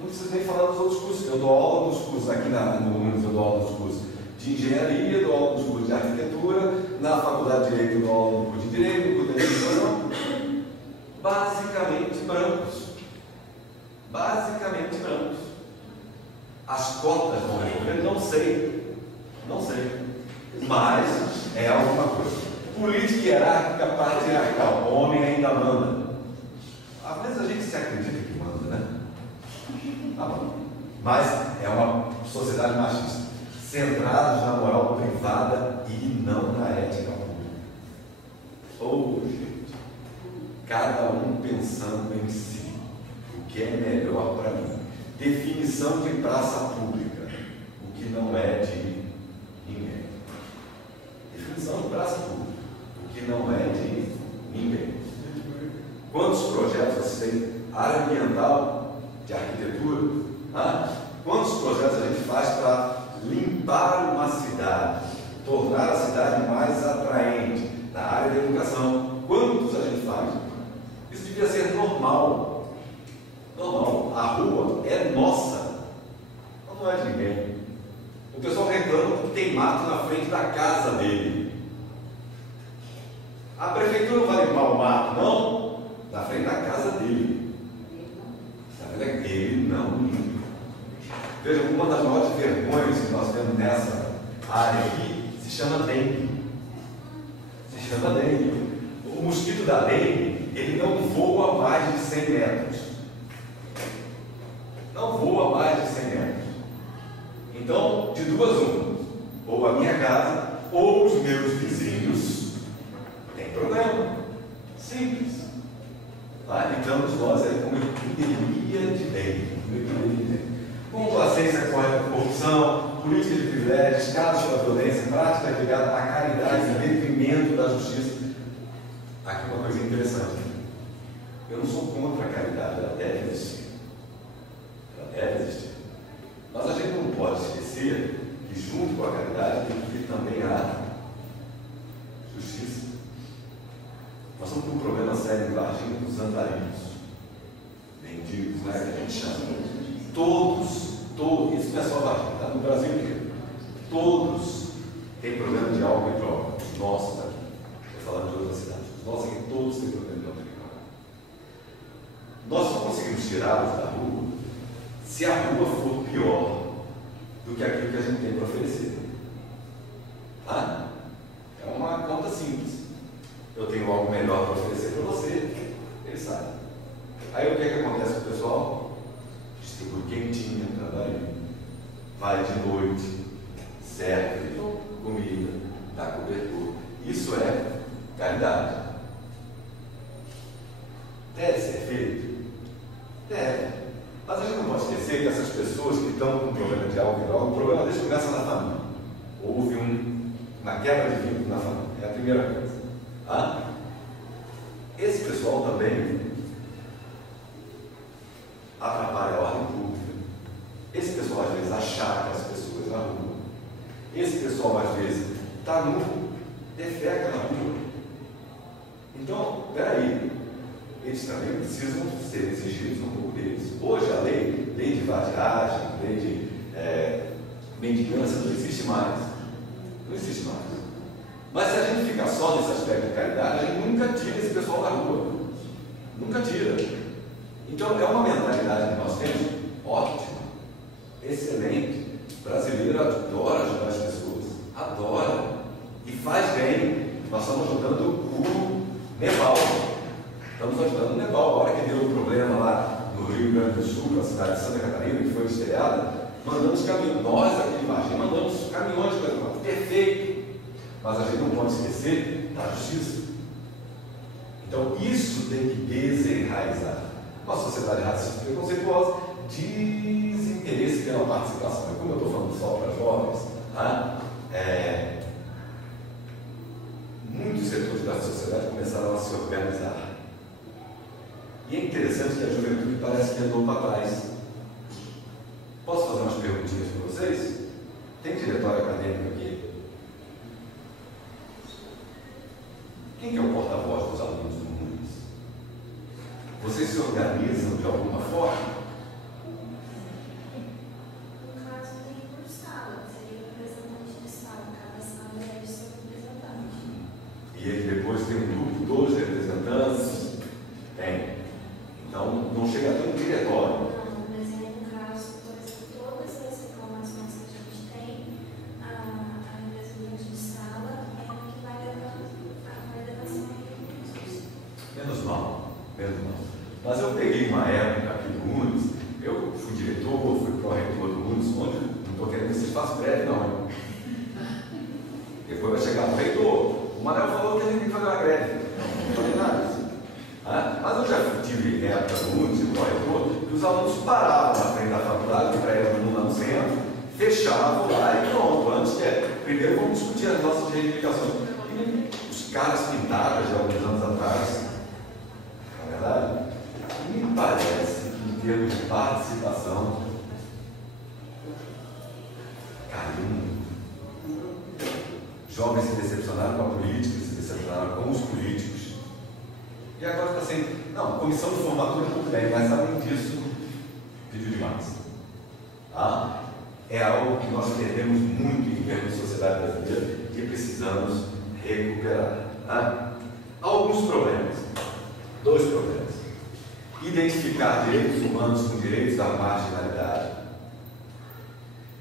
Não preciso nem falar dos outros cursos. Eu dou aula nos cursos aqui no Nunes, eu dou aula nos cursos de engenharia, dou aula nos cursos de arquitetura, na faculdade de Direito eu dou aula no curso de Direito, no curso de Administração. Basicamente brancos. Basicamente brancos. As cotas vão resolver? Não sei. Não sei. Mas é alguma coisa. Política hierárquica, patriarcal. O homem ainda manda. Às vezes a gente se acredita que manda, né? Tá bom. Mas é uma sociedade machista, centrada na moral privada e não na ética pública. Gente, cada um pensando em si, o que é melhor para mim. Definição de praça pública, o que não é de ninguém. Definição de praça pública, o que não é de ninguém. Quantos projetos vocês têm? Área ambiental, de arquitetura, quantos projetos a gente faz para limpar uma cidade, tornar a cidade mais atraente na área da educação? Quantos a gente faz? Isso devia ser normal. Normal. A rua é nossa, não é de ninguém. O pessoal reclama que tem mato na frente da casa dele. A prefeitura não vai limpar o mato, não, na frente da casa dele. Ele não limpa. Veja, uma das maiores vergonhas que nós temos nessa área aqui se chama dengue. Se chama dengue. O mosquito da dengue, ele não voa mais de 100 metros. Não voa mais de 100 metros. Então, de duas uma, ou a minha casa, ou os meus vizinhos, tem problema. Simples. Lidamos nós com uma epidemia de dengue. Complacência com a corrupção, política de privilégios, casos pela violência, prática ligada à caridade e detrimento da justiça. Aqui uma coisa interessante. Eu não sou contra a caridade, ela deve existir. Ela deve existir. Mas a gente não pode esquecer que junto com a caridade tem que vir também a justiça. Nós estamos com um problema sério em Varginha dos andarilhos, mendigos, né, que a gente chama. Todos, isso não é só Varginha, está no Brasil inteiro. Todos têm problema de álcool e droga. Os nossos aqui, estou falando de outras cidades. Os nossos aqui todos têm problema de álcool e droga. Nós só conseguimos tirá-los da rua se a rua for pior do que aquilo que a gente tem para oferecer. Tá? É uma conta simples. Eu tenho algo melhor para oferecer para você, ele sabe. Aí o que é que acontece com o pessoal? Distribui quentinha, trabalha, vai de noite, serve comida, dá cobertura. Isso é caridade. Deve ser feito? Deve. Mas a gente não pode esquecer que essas pessoas que estão com problema de álcool, o problema deles começa na família. Houve uma quebra de vínculo na família. É a primeira coisa. Tá? Esse pessoal também atrapalha a ordem pública. Esse pessoal às vezes achaca as pessoas na rua. Esse pessoal às vezes está nu, defeca na rua. Então, peraí, eles também precisam ser exigidos um pouco deles. Hoje a lei de vadiagem, lei de mendicância não existe mais. Não existe mais. Mas se a gente ficar só nesse aspecto de caridade, a gente nunca tira esse pessoal da rua. Nunca tira. Então é uma mentalidade que nós temos ótima, excelente. O brasileiro adora ajudar as pessoas. Adora. E faz bem. Nós estamos ajudando o Nepal. Estamos ajudando o Nepal. Agora que deu um problema lá no Rio Grande do Sul, na cidade de Santa Catarina, que foi destelhada, mandamos caminhões. Nós aqui de Varginha mandamos caminhões para lá. Perfeito. Mas a gente não pode esquecer da justiça. Então isso tem que desenraizar. Uma sociedade racista e preconceituosa, desinteresse pela participação. Como eu estou falando só para jovens, tá? Muitos setores da sociedade começaram a se organizar. E é interessante que a juventude parece que andou para trás. Posso fazer umas perguntinhas para vocês? Tem diretório acadêmico aqui? Quem que é o porta-voz dos alunos do mundo? Vocês se organizam de alguma forma? No caso, tem por sala, seria o representante de sala, cada sala deve ser um representante. E ele depois tem um grupo, 2 representantes? Tem. Então, não chega a ter um diretório. Não, mas aí no caso, por exemplo, todas as reclamações que a gente tem, a representante de sala é a que vai levando a coordenação e Menos mal, menos mal. Mas eu peguei uma época aqui do UNES, eu fui diretor, fui pró-reitor do UNES, onde não estou querendo que vocês façam greve, não. Depois vai chegar o reitor. O Manuel falou que a gente tem que fazer uma greve. Não falei nada disso. Mas eu já tive época do UNES, pró-reitor, que os alunos paravam na frente da faculdade, que para eles não no centro, fechavam lá e pronto. Antes primeiro vamos discutir as nossas reivindicações. E os caras pintados de alguns anos atrás, na verdade, me parece que em termos de participação, caiu. Jovens se decepcionaram com a política, se decepcionaram com os políticos. E agora está sendo, não, comissão de formatura tudo bem, mas além disso, pediu demais. É algo que nós perdemos muito em termos de sociedade brasileira e precisamos recuperar. Há alguns problemas, 2 problemas. Identificar direitos humanos com direitos da marginalidade.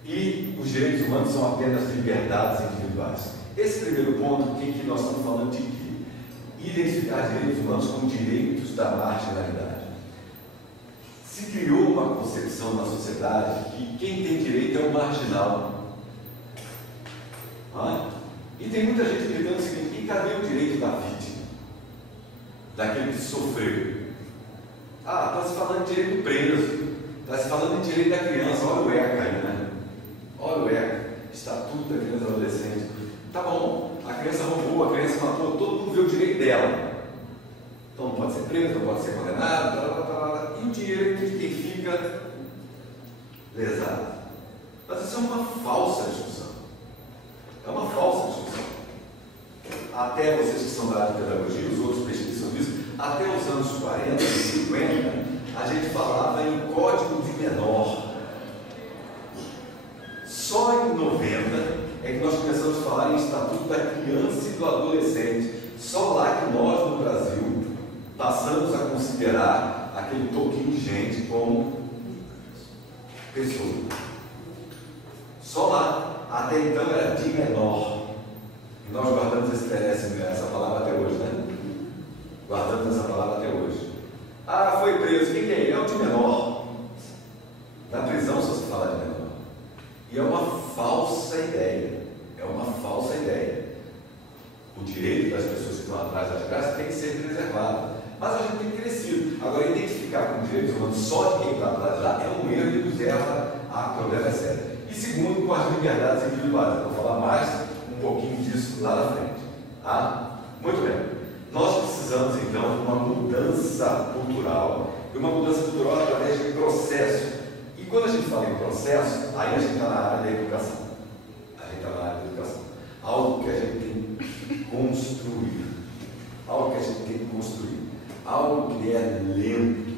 E os direitos humanos são apenas liberdades individuais. Esse primeiro ponto, em que nós estamos falando de identificar direitos humanos como direitos da marginalidade. Se criou uma concepção na sociedade que quem tem direito é o marginal. E tem muita gente gritando o seguinte: e cadê o direito da vítima? Daquele que sofreu? Está se falando de direito do preso, está se falando de direito da criança. Olha o ECA aí, né? Olha o ECA, Estatuto da Criança e Adolescente. Tá bom, a criança roubou, a criança matou, todo mundo vê o direito dela. Então não pode ser preso, não pode ser condenado, e o direito de quem fica lesado. Mas isso é uma falsa discussão. É uma falsa discussão. Até vocês que são da área de pedagogia, os outros pesquisam isso, até os anos 40 e 50, a gente falava em código de menor. Só em 90 é que nós começamos a falar em Estatuto da Criança e do Adolescente. Só lá que nós, no Brasil, passamos a considerar a aquele toquinho de gente como pessoa. Só lá, até então era de menor. E nós guardamos essa palavra até hoje, né? Guardamos essa palavra até hoje. Ah, foi preso. Quem é? É o de menor. Na prisão só se fala de menor. E é uma falsa ideia. É uma falsa ideia. O direito das pessoas que estão atrás das graças tem que ser preservado. Mas a gente tem crescido. Agora, identificar com direitos humanos só de quem está atrás lá é um erro que nos leva a problema sério. E segundo, com as liberdades individuais. Eu vou falar mais um pouquinho disso lá na frente. Ah? Muito bem. Nós precisamos, então, de uma mudança cultural. E uma mudança cultural através de processo. E quando a gente fala em processo, aí a gente está na área da educação. A gente está na área da educação. Algo que a gente tem que construir. Algo que a gente tem que construir. Algo que é lento,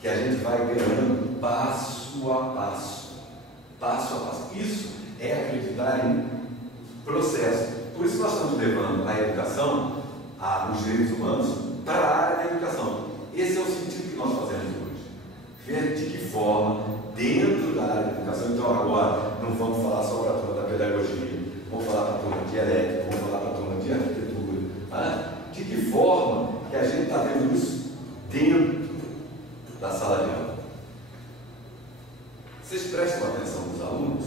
que a gente vai ganhando passo a passo. Passo a passo. Isso é acreditar em processo. Por isso nós estamos levando a educação, os direitos humanos, para a área da educação. Esse é o sentido que nós fazemos hoje. Ver de que forma, dentro da área da educação, então agora não vamos falar só para a turma da pedagogia, vamos falar para a turma de elétrica, vamos falar para a turma de arquitetura. Tá? De que forma que a gente está vendo isso dentro da sala de aula? Vocês prestam atenção nos alunos?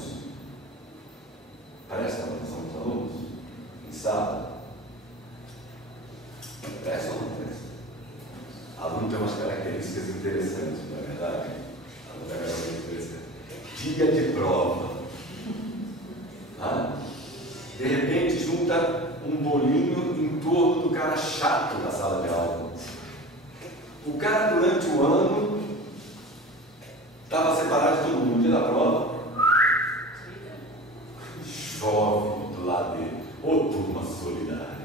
Prestam atenção nos alunos? Em sala? Prestam ou não prestam? Aluno tem umas características interessantes, não é verdade? Aluno tem características interessantes. Dia de prova. De repente junta um bolinho em torno do cara chato da sala de aula. O cara, durante o ano, estava separado de todo mundo. Dia da prova, chove do lado dele. Ô, turma solidária.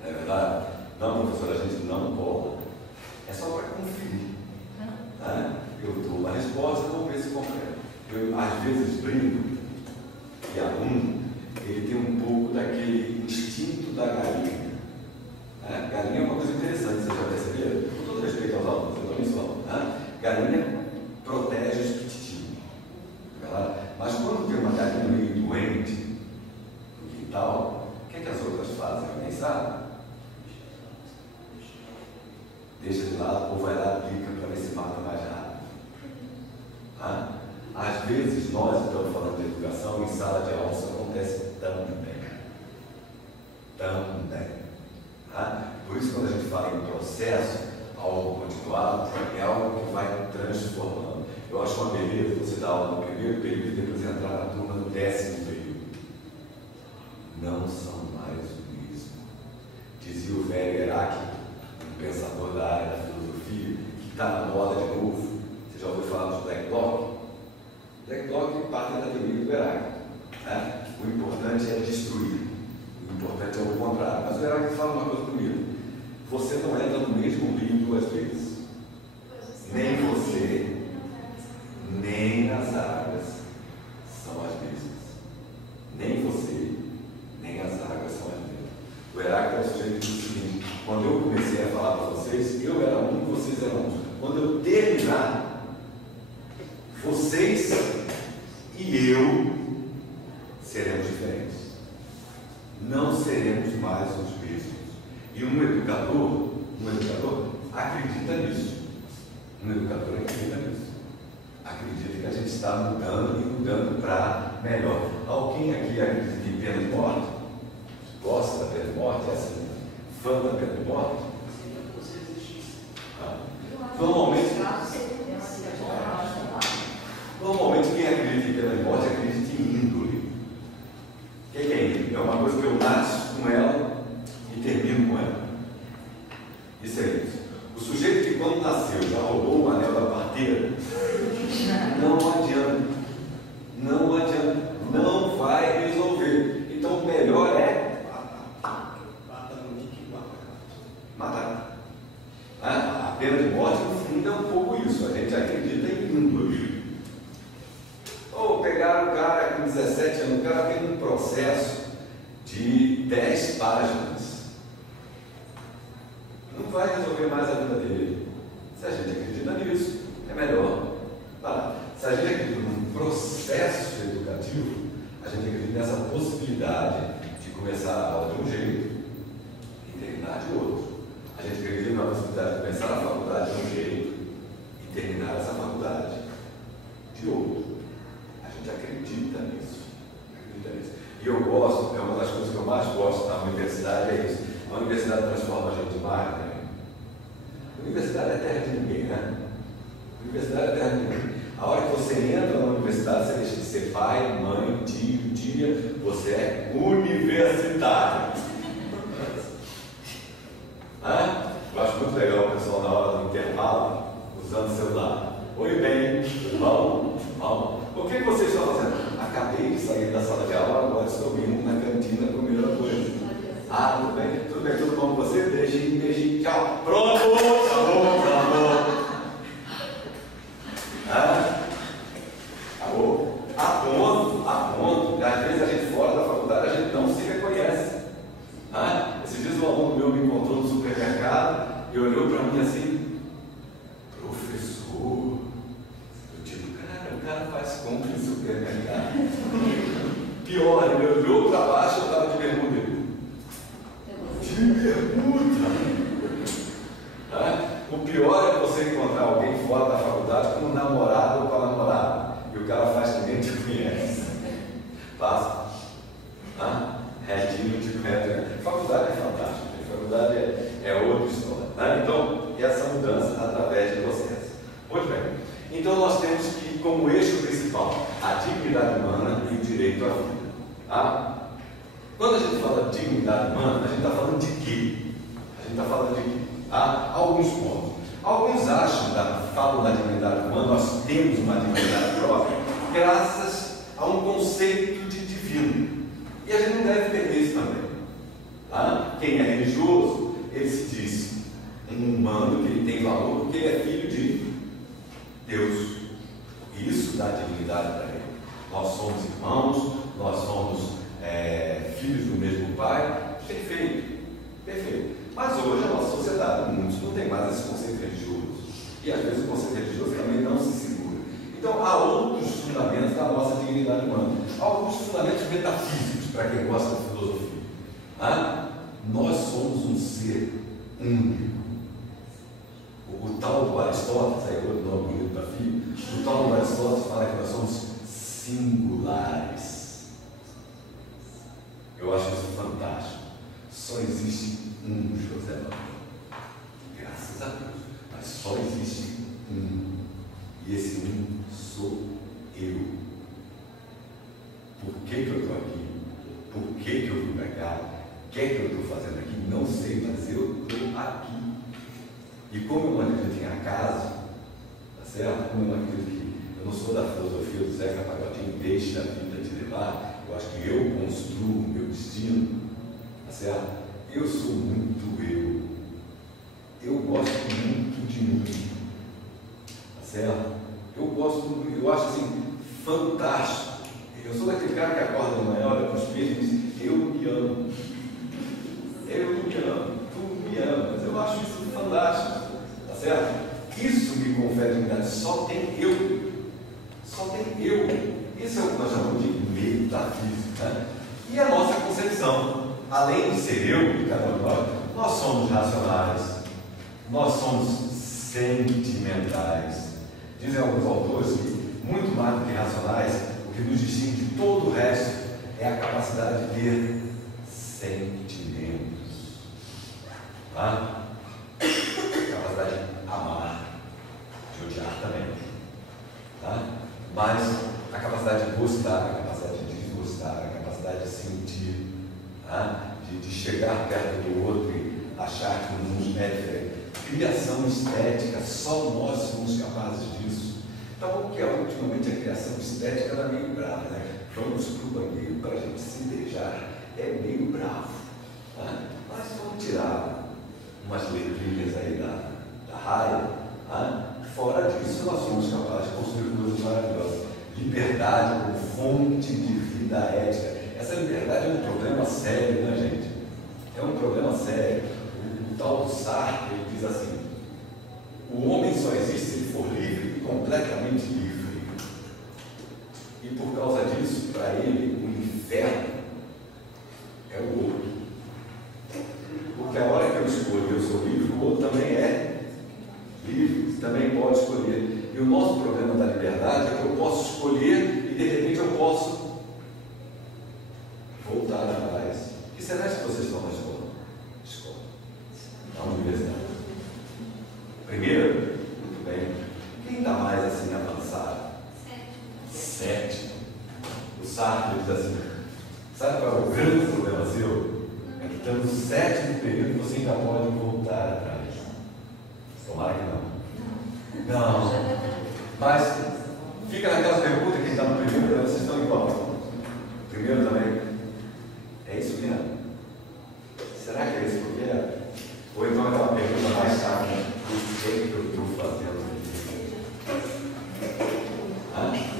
Não é verdade? Não, professor, a gente não cola. É só para conferir. Eu dou a resposta, vamos ver se confere. Eu, às vezes, brinco que aluno, ele tem um pouco daquele instinto da galinha. Galinha é uma coisa interessante, vocês já perceberam? Com todo respeito aos alunos, eu também sou aluno. Galinha protege os pititinhos. Mas quando tem uma galinha meio doente no quintal, o que é que as outras fazem? Alguém sabe? Deixa de lado ou vai lá e pica para ver se mata mais rápido. Às vezes nós estamos falando de educação, em sala de aula isso acontece também. Por isso, quando a gente fala em processo, algo continuado, é algo que vai transformando. Eu acho uma beleza você dar aula no primeiro período e depois entrar na turma no 10º período. Não são mais o mesmo. Dizia o velho Heráclito, um pensador da área da filosofia, que está na moda de novo. Você já ouviu falar dos Black Bloc? Black Bloc parte da teoria do Heráclito. O importante é destruir. O importante é o contrário. Mas o Heráclito fala uma coisa comigo. Você não entra no mesmo rio duas vezes. Nem você, nem as águas são as mesmas. Nem você, nem as águas são as mesmas. O Heráclito é o sujeito que diz o seguinte: quando eu comecei a falar para vocês, eu era um, vocês eram um. Quando eu terminar, vocês e eu seremos diferentes. Não seremos mais os mesmos. E um educador acredita nisso. Um educador acredita nisso. Acredita que a gente está mudando e mudando para melhor. Alguém aqui acredita em pena de morte? Gosta da pena de morte? É assim? Fã da pena de morte? Normalmente quem acredita em pena de morte acredita em índole. O que é índole? É uma coisa que eu nasço com ela e termino com ela. Isso é isso. O sujeito que quando nasceu já roubou o anel da parteira, não adianta. Não vai resolver. Então o melhor é matar. A pena de morte, no fundo, é um pouco isso. A gente acredita em índole. Ou pegaram o cara com 17 anos, o cara tem um processo de 10 páginas. Não vai resolver mais a vida dele. Se a gente acredita nisso, é melhor. Tá? Se a gente acredita num processo educativo, a gente acredita nessa possibilidade de começar a aula de um jeito e terminar de outro. A gente acredita na possibilidade de começar a faculdade de um jeito e terminar essa faculdade de outro. A gente acredita nisso. E eu gosto, é uma das coisas que eu mais gosto na universidade, é isso. A universidade transforma a gente demais, né? A universidade é terra de ninguém, né? A universidade é terra de ninguém. A hora que você entra na universidade, você deixa de ser pai, mãe, tio, tia, você é universitário. Eu acho muito legal o pessoal na hora do intervalo usando o celular. Oi, bem, vamos. O que vocês estão fazendo? Acabei de sair da sala de aula, agora estou indo na cantina comer uma coisa. Tudo bem, tudo bom com você? Beijinho, tchau. Pronto, acabou. A ponto, às vezes a gente fora da faculdade, a gente não se reconhece. Esses dias um aluno meu me encontrou no supermercado e olhou para mim assim, professor. Eu digo, o cara faz compra em supermercado. Pior, ele olhou para baixo, eu estava de bermuda. O pior é você encontrar alguém fora da faculdade com um namorado ou com a namorada e o cara faz que ninguém te conhece. Passa. Redinho te conhece. Faculdade é fantástica. Faculdade é outra história. Então, essa mudança através de vocês. Pois bem, então nós temos que, como eixo principal, a dignidade humana e o direito à vida. Quando a gente fala de dignidade humana, a gente está falando de quê? Alguns pontos. Alguns acham que falam da dignidade humana, nós temos uma dignidade própria, graças a um conceito de divino. E a gente não deve perder isso também. Quem é religioso, ele se diz um humano que ele tem valor porque ele é filho de Deus. Isso dá dignidade para ele. Nós somos irmãos, nós somos filhos do mesmo pai. Perfeito. Mas hoje a nossa sociedade, muitos não tem mais esse conceito religioso. E às vezes o conceito religioso também não se segura. Então há outros fundamentos da nossa dignidade humana. Há alguns fundamentos metafísicos, para quem gosta de filosofia. Nós somos um ser único. O tal do Aristóteles, aí o nome bonito da filha, o tal do Aristóteles fala que nós somos singulares. Eu acho isso fantástico. Só existe um José Maria. Graças a Deus. Mas só existe um. E esse um sou eu. Por que eu estou aqui? Por que eu vim para cá? O que é que eu estou fazendo aqui? Não sei, mas eu estou aqui. E como eu não acredito em acaso, tá certo? Como eu não acredito que eu não sou da filosofia do Zeca Pagodinho, deixe a vida te levar, eu acho que eu construo o meu destino, tá certo? Eu sou muito eu. Eu gosto muito de mim, tá certo? Eu acho assim, fantástico. Eu sou daquele cara que acorda de manhã, olha para os espelho e diz, eu me amo. Tu me amas. Eu acho isso fantástico, tá certo? Isso me confere dignidade. Só tem eu. Isso é o que nós chamamos de metafísica. Né? E a nossa concepção, além de ser eu de cada um de nós somos racionais, nós somos sentimentais. Dizem alguns autores que, muito mais do que racionais, o que nos distingue de todo o resto é a capacidade de ter sentimentos. A capacidade de amar, de odiar também. Mas a capacidade de gostar, a capacidade de desgostar, a capacidade de sentir, de chegar perto do outro e achar que o mundo é diferente. Criação estética, só nós somos capazes disso. Então, o que é ultimamente a criação estética era meio brava, né? Vamos para o banheiro para a gente se beijar. É meio bravo. Mas vamos tirar umas letrinhas aí da raia. Fora disso, nós somos capazes de construir coisas maravilhosas. Liberdade como fonte de vida ética. Essa liberdade é um problema sério, né, gente? É um problema sério. O tal do Sartre, ele diz assim, o homem só existe se ele for livre, completamente livre. E por causa disso, para ele, o inferno é o outro. Porque a hora que eu escolho, eu sou livre, o outro também é livre, também pode escolher. E o nosso problema da liberdade é que eu posso escolher e de repente eu posso voltar atrás. O que será que vocês estão na escola? Na universidade. Primeiro, muito bem. Quem está mais assim avançado? Sétimo. O Sartre diz assim: sabe qual é o grande problema seu? É que estando no sétimo período você ainda pode voltar atrás. Tomara que não. Não. Mas fica naquela pergunta: quem está no primeiro, vocês estão igual. Primeiro também. É isso mesmo? Será que é isso que eu quero? Ou então aquela pergunta mais chata: o que é que eu estou fazendo aqui?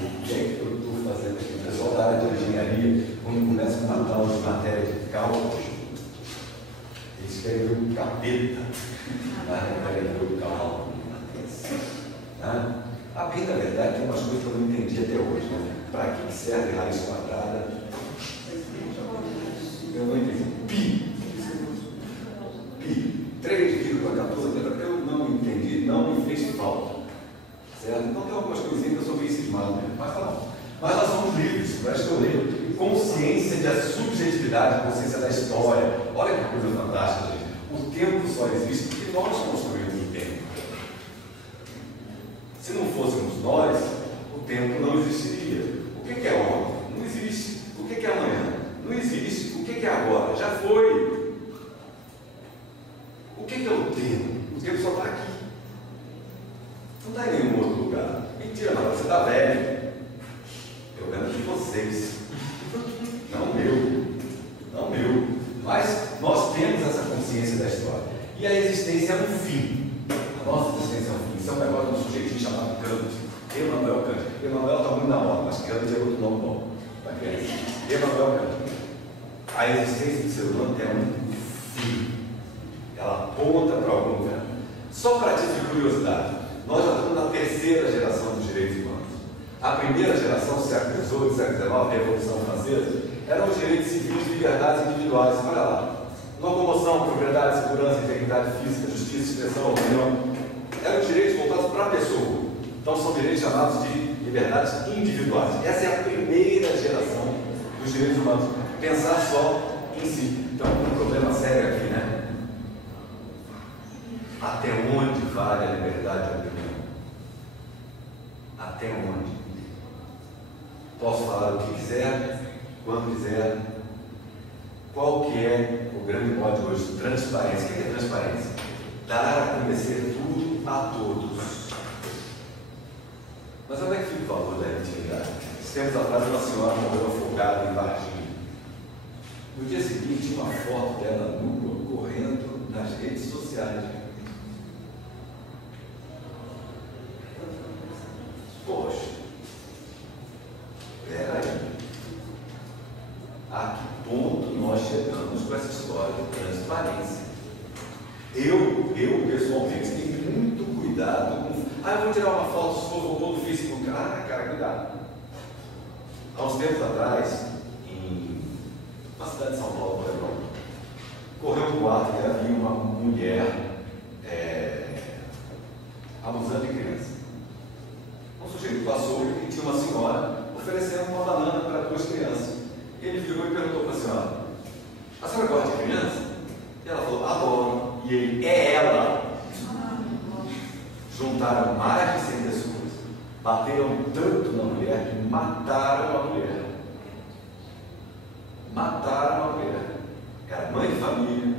O que é que eu estou fazendo aqui? O pessoal da área de engenharia, quando começa a matar aula de matéria de cálculo, eles querem ver o capeta. Querem ver o cálculo. A bem da verdade, tem umas coisas que eu não entendi até hoje. Né? Para que serve raiz quadrada? Eu não entendi. Pi. 3,14, eu não entendi, não me fez falta. Certo? Então tem algumas coisinhas que eu sou meio cismado mesmo, mas tá bom. Mas nós somos livres, parece que eu leio. Consciência da subjetividade, consciência da história. Olha que coisa fantástica, gente. O tempo só existe porque nós construímos o tempo. Se não fôssemos nós, o tempo não existiria. O que é ontem? Não existe. O que é amanhã? Não existe. O que é agora? Já foi. O que é o tempo? O tempo só está aqui. Não está em nenhum outro lugar. Mentira, mas você está velho. Eu lembro de vocês. Não meu. Não meu. Mas nós temos essa consciência da história. E a existência é um fim. A nossa existência é um fim. Isso é um negócio de um sujeitinho chamado Kant. Emmanuel Kant. Emmanuel está muito na moda, mas Kant é outro nome bom. Emmanuel Kant. A existência do ser humano é um fim. Ela aponta para algum lugar. Só para título de curiosidade, nós já estamos na terceira geração dos direitos humanos. A primeira geração, do século XVIII, século XIX, a Revolução Francesa, eram os direitos civis e liberdades individuais. Olha lá. Locomoção, propriedade, segurança, integridade física, justiça, expressão, opinião. Eram direitos voltados para a pessoa. Então são direitos chamados de liberdades individuais. Essa é a primeira geração dos direitos humanos. Pensar só em si. Então, um problema sério aqui, né? Até onde vale a liberdade de opinião? Até onde? Posso falar o que quiser, quando quiser. Qual que é o grande modo hoje? Transparência. O que é transparência? Dar a conhecer tudo a todos. Mas onde é que fica o valor da intimidade? Tempos atrás, uma senhora morreu afogada em Varginha. No dia seguinte, uma foto dela nua correndo nas redes sociais. Poxa, peraí. A que ponto nós chegamos com essa história de transparência? Eu pessoalmente, tenho muito cuidado com. Eu vou tirar uma foto se for do Facebook. Cara, cuidado. Há uns tempos atrás, em uma cidade de São Paulo, por exemplo, correu um boato que havia uma mulher abusando de criança. Um sujeito passou e tinha uma senhora oferecendo uma banana para duas crianças. E ele virou e perguntou para a senhora: a senhora gosta de criança? E ela falou: adoro. E ele: é ela. Juntaram mais de 100 pessoas, bateram tanto na mulher que mataram a mulher. Mataram a mulher. Era mãe de família,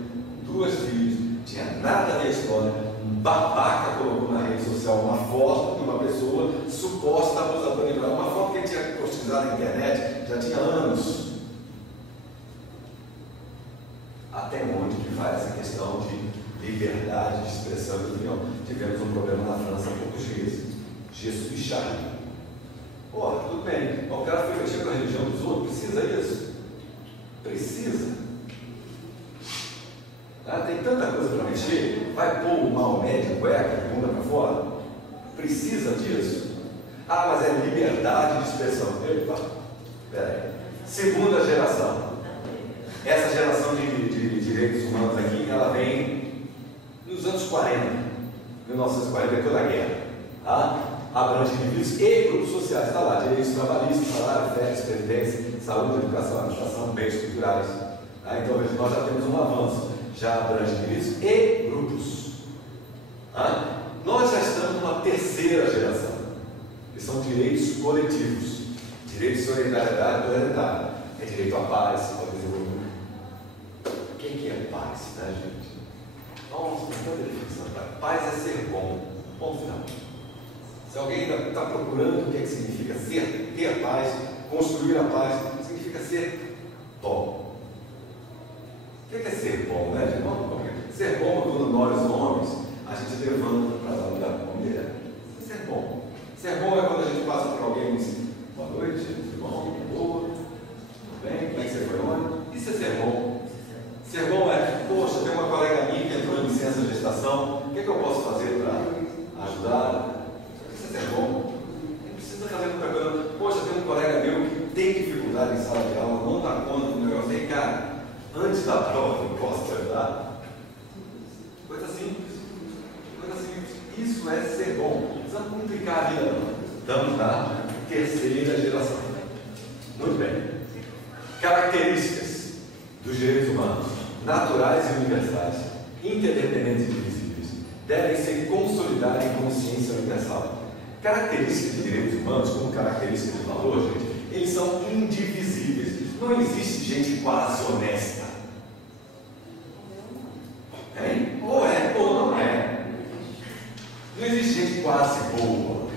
duas filhas, tinha nada a ver a história. Um babaca colocou na rede social uma foto de uma pessoa suposta abusadora de mulher, uma foto que ele tinha pesquisado na internet já tinha anos. Até onde que vai essa questão de liberdade de expressão e de opinião? Tivemos um problema na França há poucos dias. Jesus Charlie. Tudo bem, o cara foi mexer com a religião dos outros, precisa isso? Precisa. Tem tanta coisa para mexer, vai pôr o Maomé de cueca, de bunda para fora? Precisa disso? Ah, mas é liberdade de expressão. Epa, peraí. Segunda geração. Essa geração de direitos humanos aqui, ela vem nos anos 40, 1940, depois da guerra. Tá? Abrange indivíduos e grupos sociais. Está lá, direitos trabalhistas, salário, férias, previdência, saúde, educação, administração, bens culturais. Tá? Então, veja, nós já temos um avanço. Já abrange indivíduos e grupos. Tá? Nós já estamos numa terceira geração, que são direitos coletivos, direito de solidariedade e pluralidade. É direito à paz, ao desenvolvimento. O que é paz, né, gente? Nossa, tem tanta definição. Paz é ser bom. Ponto final. Se alguém ainda está procurando o que significa ter a paz, construir a paz, significa ser bom. O que é ser bom, né, gente? Ser bom é quando nós, homens, a gente levanta para dar lugar para a mulher. Isso é bom. Ser bom é quando a gente passa por alguém e diz: boa noite, tudo bom? Boa? Tudo bem? Como é que você foi ontem? Isso é ser bom. Ser bom é: poxa, tem uma colega minha que entrou em licença de gestação, o que eu posso fazer para ajudar? Isso é ser bom. Não precisa fazer muita coisa. Poxa, tem um colega meu que tem dificuldade em sala de aula, não dá conta do negócio. Vem cá, antes da prova, eu posso te ajudar? Coisa simples. Isso é ser bom. Não precisa complicar a vida, não. Estamos na terceira geração. Muito bem. Características dos direitos humanos, naturais e universais, interdependentes e divisíveis, devem ser consolidadas em consciência universal. Características de direitos humanos, como características de valor, gente, eles são indivisíveis. Não existe gente quase honesta. Hein? Ou é ou não é. Não existe gente quase boa.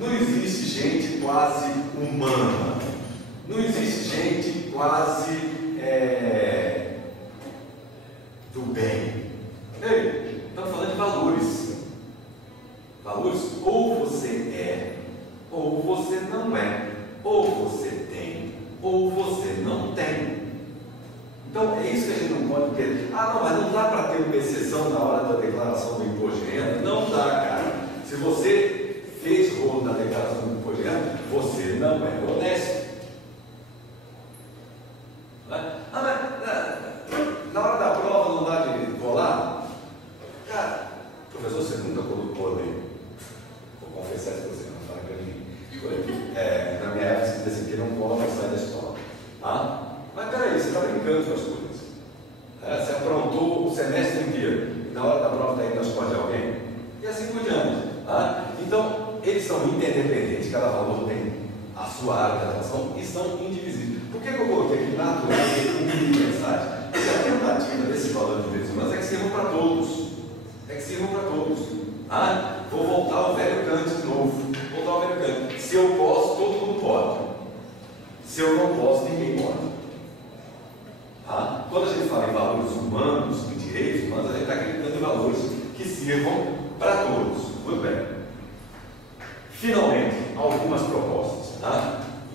Não existe gente quase humana. Não existe gente quase do bem. Ei, estamos falando de valores. Valores, ou você é, ou você não é. Ou você tem, ou você não tem. Então, é isso que a gente não pode ter. Ah, não, mas não dá para ter uma exceção na hora da declaração do imposto de renda? Não dá, cara. Se você fez rolo na declaração do imposto de renda, você não é honesto. Ah, mas na hora da prova não dá de colar? Cara, professor, você nunca colocou ali. Vou confessar isso para você, não fala para mim. Na minha época, você disse que não cola, mas sai da escola. Ah? Mas peraí, você está brincando com as coisas. Você aprontou o semestre inteiro e na hora da prova está indo nas costas de alguém. E assim por diante. Então, eles são interdependentes, cada valor tem a sua área de atuação e são indivisíveis. Por que eu coloquei aqui naturais e universais? Porque a tentativa desse valor de direitos humanos é que sirvam para todos. Vou voltar ao velho Kant de novo. Se eu posso, todo mundo pode. Se eu não posso, ninguém pode. Quando a gente fala em valores humanos, em direitos humanos, a gente está acreditando em valores que sirvam para todos. Muito bem. Finalmente, algumas propostas.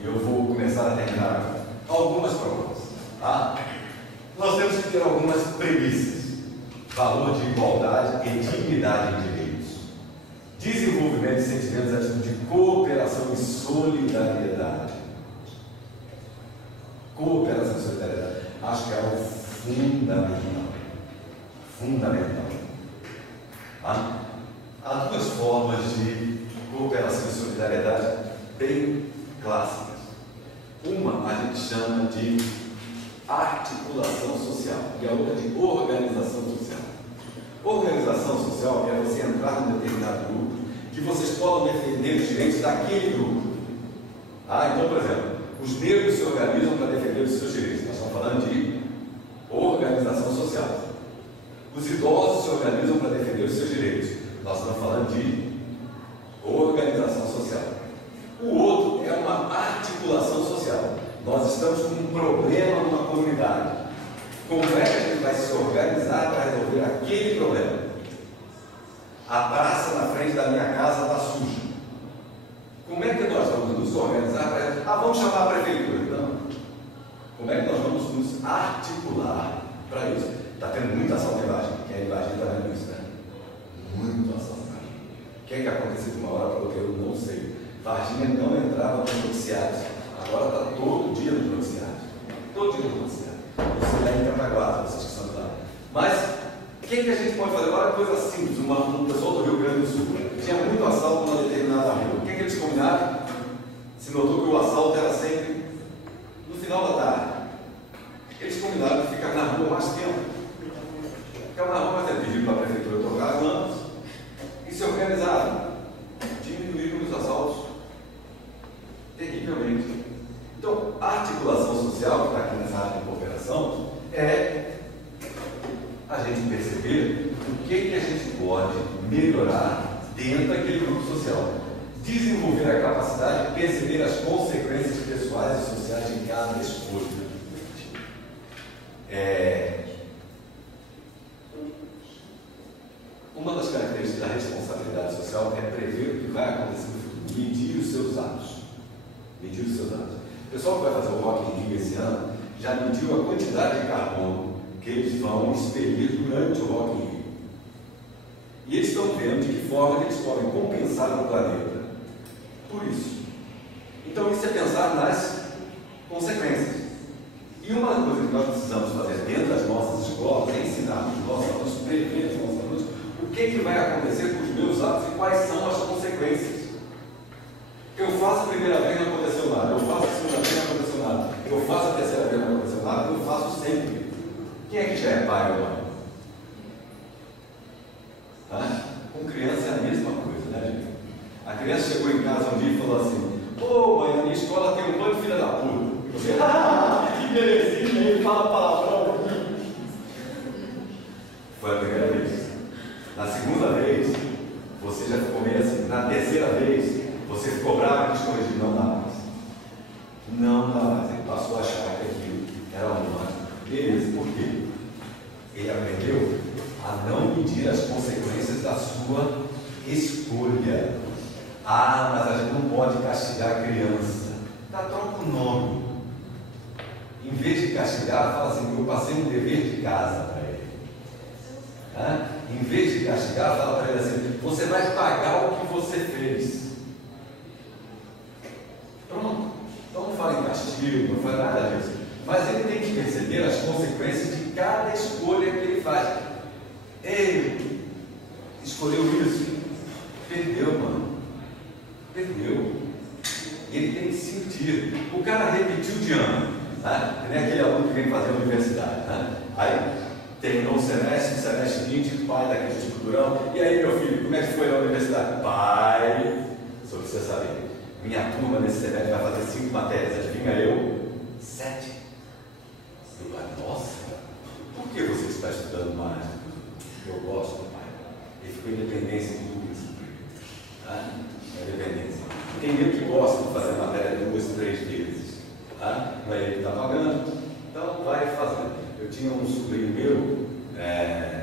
E eu vou começar a terminar algumas propostas. Nós temos que ter algumas premissas. Valor de igualdade e dignidade em direitos. Desenvolvimento de sentimentos ativos de cooperação e solidariedade. Cooperação e solidariedade. Acho que é algo fundamental. Há duas formas de cooperação e solidariedade bem clássicas. Uma a gente chama de articulação social e a outra de organização social. Organização social é você entrar num determinado grupo que vocês possam defender os direitos daquele grupo. Então, por exemplo, os negros se organizam para defender os seus direitos. Nós estamos falando de organização social. Os idosos se organizam para defender os seus direitos. Nós estamos falando de organização social. O outro é uma articulação social. Nós estamos com um problema numa comunidade. Como é que a gente vai se organizar para resolver aquele problema? A praça na frente da minha casa está suja. Como é que nós vamos nos organizar para... vamos chamar a prefeitura. Não. Como é que nós vamos nos articular para isso? Está tendo muita ação de imagem. Quem é imagem está vendo isso, né? Muito ação de imagem. que é que aconteceu de uma hora para outra? Eu não sei. Varginha não entrava nos noticiários. Agora está todo dia nos noticiários. Todo dia nos noticiários. Você lá em Cataguá, vocês que são de lá. Mas, o que a gente pode fazer? Agora, coisa simples. Um pessoal do Rio Grande do Sul tinha muito assalto numa determinada rua. O que eles combinaram? Se notou que o assalto era sempre no final da tarde. Eles combinaram de ficar na rua mais tempo. Ficavam na rua mais tempo. Pediram para a prefeitura trocar as lâmpadas e se organizaram. Diminuíram os assaltos terrivelmente. Então, a articulação social que está aqui nessa área de cooperação é a gente perceber o que a gente pode melhorar dentro daquele grupo social. Desenvolver a capacidade de perceber as consequências pessoais e sociais de cada escolha. Uma das características da responsabilidade social é prever o que vai acontecer no futuro, medir os seus atos. Medir os seus atos. O pessoal que vai fazer o Rock in Rio esse ano já mediu a quantidade de carbono que eles vão expelir durante o Rock in Rio. E eles estão vendo de que forma eles podem compensar o planeta por isso. Então isso é pensar nas consequências. E uma coisa que nós precisamos fazer dentro das nossas escolas é ensinar os nossos alunos, prever os nossos alunos, o que vai acontecer com os meus atos e quais são as consequências. Eu faço a primeira vez e não aconteceu nada, eu faço a segunda vez e não aconteceu nada, eu faço a terceira vez e não aconteceu nada, eu faço sempre. Quem é que já é pai ou mãe? Tá? Com criança é a mesma coisa, né, gente? A criança chegou em casa um dia e falou assim: ô mãe, na minha escola tem um monte de filha da puta. E você, que belezinha, ele fala palavrão. Foi a primeira vez. Na segunda vez, você já ficou meio assim. Na terceira vez, você ficou bravo e quis corrigir. Não dá mais. Não dá mais. Ele passou a achar que aquilo era uma beleza. Por quê? Ele aprendeu a não medir as consequências da sua escolha. Ah, mas a gente não pode castigar a criança. Troca o nome. Em vez de castigar, fala assim: eu passei um dever de casa para ele. Em vez de castigar, fala para ele assim: você vai pagar o que você fez. Pronto. Então não fala em castigo, não fala nada disso. Mas ele tem que perceber as consequências de cada escolha que ele faz. Ele escolheu isso. Perdeu, mano. Perdeu. Ele tem que sentir. O cara repetiu de ano. Né? Nem aquele aluno que vem fazer a universidade. Né? Aí terminou o semestre 20, pai daquele tipo durão. E aí, meu filho, como é que foi na universidade? Pai, só pra você saber, minha turma nesse semestre vai fazer 5 matérias. Adivinha eu? 7. Eu falei: nossa, por que você está estudando mais? Eu gosto, pai. Ele ficou independência de dúvidas. Independência. Tem ele que gosta de fazer matéria 2, 3 vezes. Não é ele que está pagando. Então vai fazendo. Eu tinha um sobrinho meu,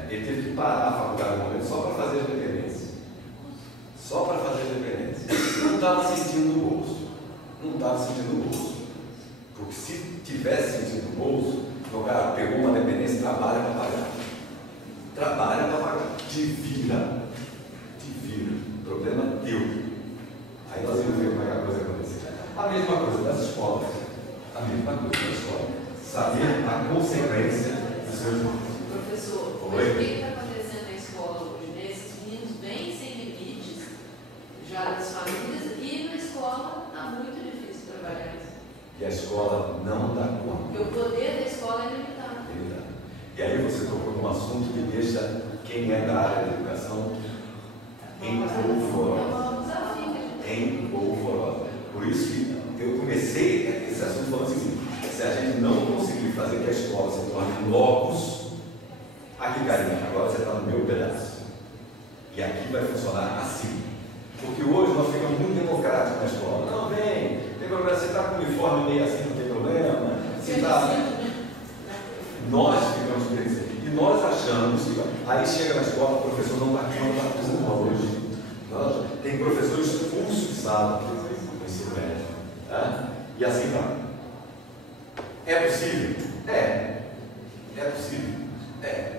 ele teve que parar a faculdade no momento só para fazer a dependência. Só para fazer a dependência. Não estava sentindo no bolso. Não estava sentindo no bolso. Porque se tivesse sentido no bolso, o cara pegou uma dependência e trabalha para pagar. Trabalha para pagar. Te vira. O problema é teu. Aí nós vamos ver como é que a coisa acontece. A mesma coisa das escolas. A mesma coisa da escola. Saber a consequência dos seus irmãos. Professor, o que está acontecendo na escola hoje? Esses meninos bem sem limites, já das famílias, e na escola está muito difícil trabalhar isso. E a escola não dá conta. Porque o poder da escola é limitado. E aí você tocou num assunto que deixa quem é da área da educação empolvorosa. Por isso que eu comecei esse assunto falando assim: se a gente não conseguir fazer que a escola se torne locus, aqui, carinha, agora você está no meu pedaço. E aqui vai funcionar assim. Porque hoje nós ficamos muito democráticos na escola. Não, vem, tem problema, você está com o uniforme meio assim, não tem problema. Você está... Nós ficamos pensando. E nós achamos que aí chega na escola, o professor não está aqui, não está fazendo hoje. Tem professor expulso de sala no ensino médio. E assim vai. É possível? É possível.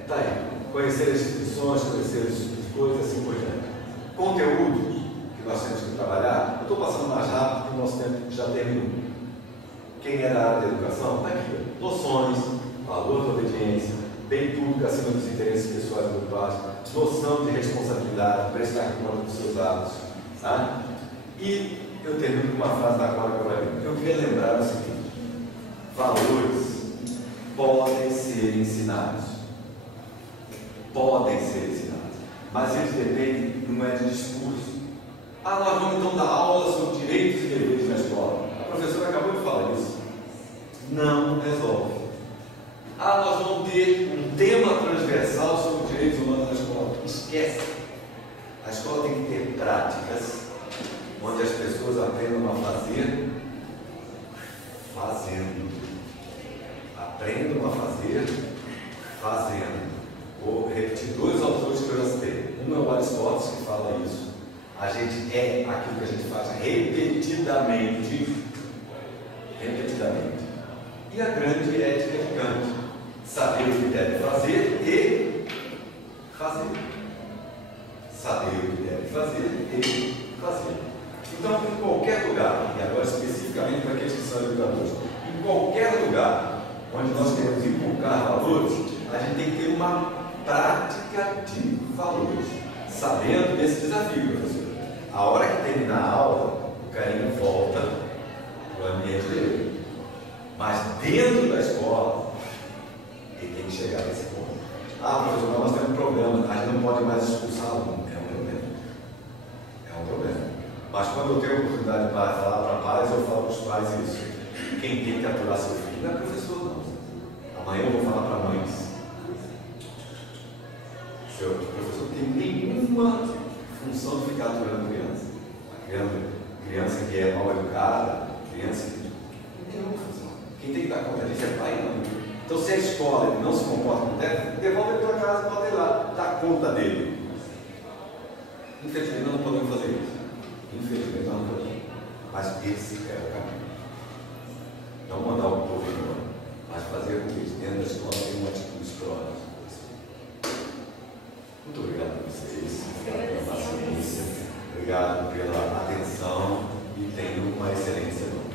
Tá aí. Conhecer as instituições, conhecer as coisas, assim por diante. Conteúdo. organização? Está aqui, noções, valor da obediência, bem público acima dos interesses pessoais e grupais, noção de responsabilidade, prestar conta dos seus atos. Tá? E eu termino com uma frase da Clara Coralina. Eu queria lembrar o seguinte: valores podem ser ensinados. Podem ser ensinados. Mas eles dependem, não é de discurso. Ah, nós vamos então dar aula sobre direitos e deveres na escola. A professora acabou de falar isso. Não resolve. Ah, nós vamos ter um tema transversal sobre direitos humanos na escola. Esquece. A escola tem que ter práticas onde as pessoas aprendam a fazer fazendo. Aprendam a fazer fazendo. Vou repetir dois autores que eu já citei. Um é o Aristóteles, que fala isso. A gente é aquilo que a gente faz repetidamente. Repetidamente. E a grande ética de Kant: saber o que deve fazer e fazer. Saber o que deve fazer e fazer. Então, em qualquer lugar, e agora especificamente para aqueles que são educadores, em qualquer lugar onde nós queremos inculcar valores, a gente tem que ter uma prática de valores, sabendo desse desafio, professor. A hora que terminar a aula, o carinho volta para o ambiente dele. Mas dentro da escola, ele tem que chegar nesse ponto. Ah, professor, nós temos um problema, a gente não pode mais expulsar aluno. É um problema. É um problema. Mas quando eu tenho a oportunidade de falar para pais, eu falo para os pais isso. Quem tem que aturar seu filho não é professor, não. Amanhã eu vou falar para mães. Seu professor não tem nenhuma função de ficar aturando criança. Criança que é mal educada, criança que não tem nenhuma função. Quem tem que dar conta disso é pai e mãe. Então, se a escola não se comporta como deve, devolve ele para casa, pode ir lá, dar conta dele. Infelizmente, nós não podemos fazer isso. Infelizmente, nós não podemos. Mas esse é o caminho. Não mandar o povo embora, mas fazer com que eles dentro da escola tenham uma atitude pró. Muito obrigado a vocês. Obrigado pela paciência. Obrigado pela atenção e tenham uma excelente semana.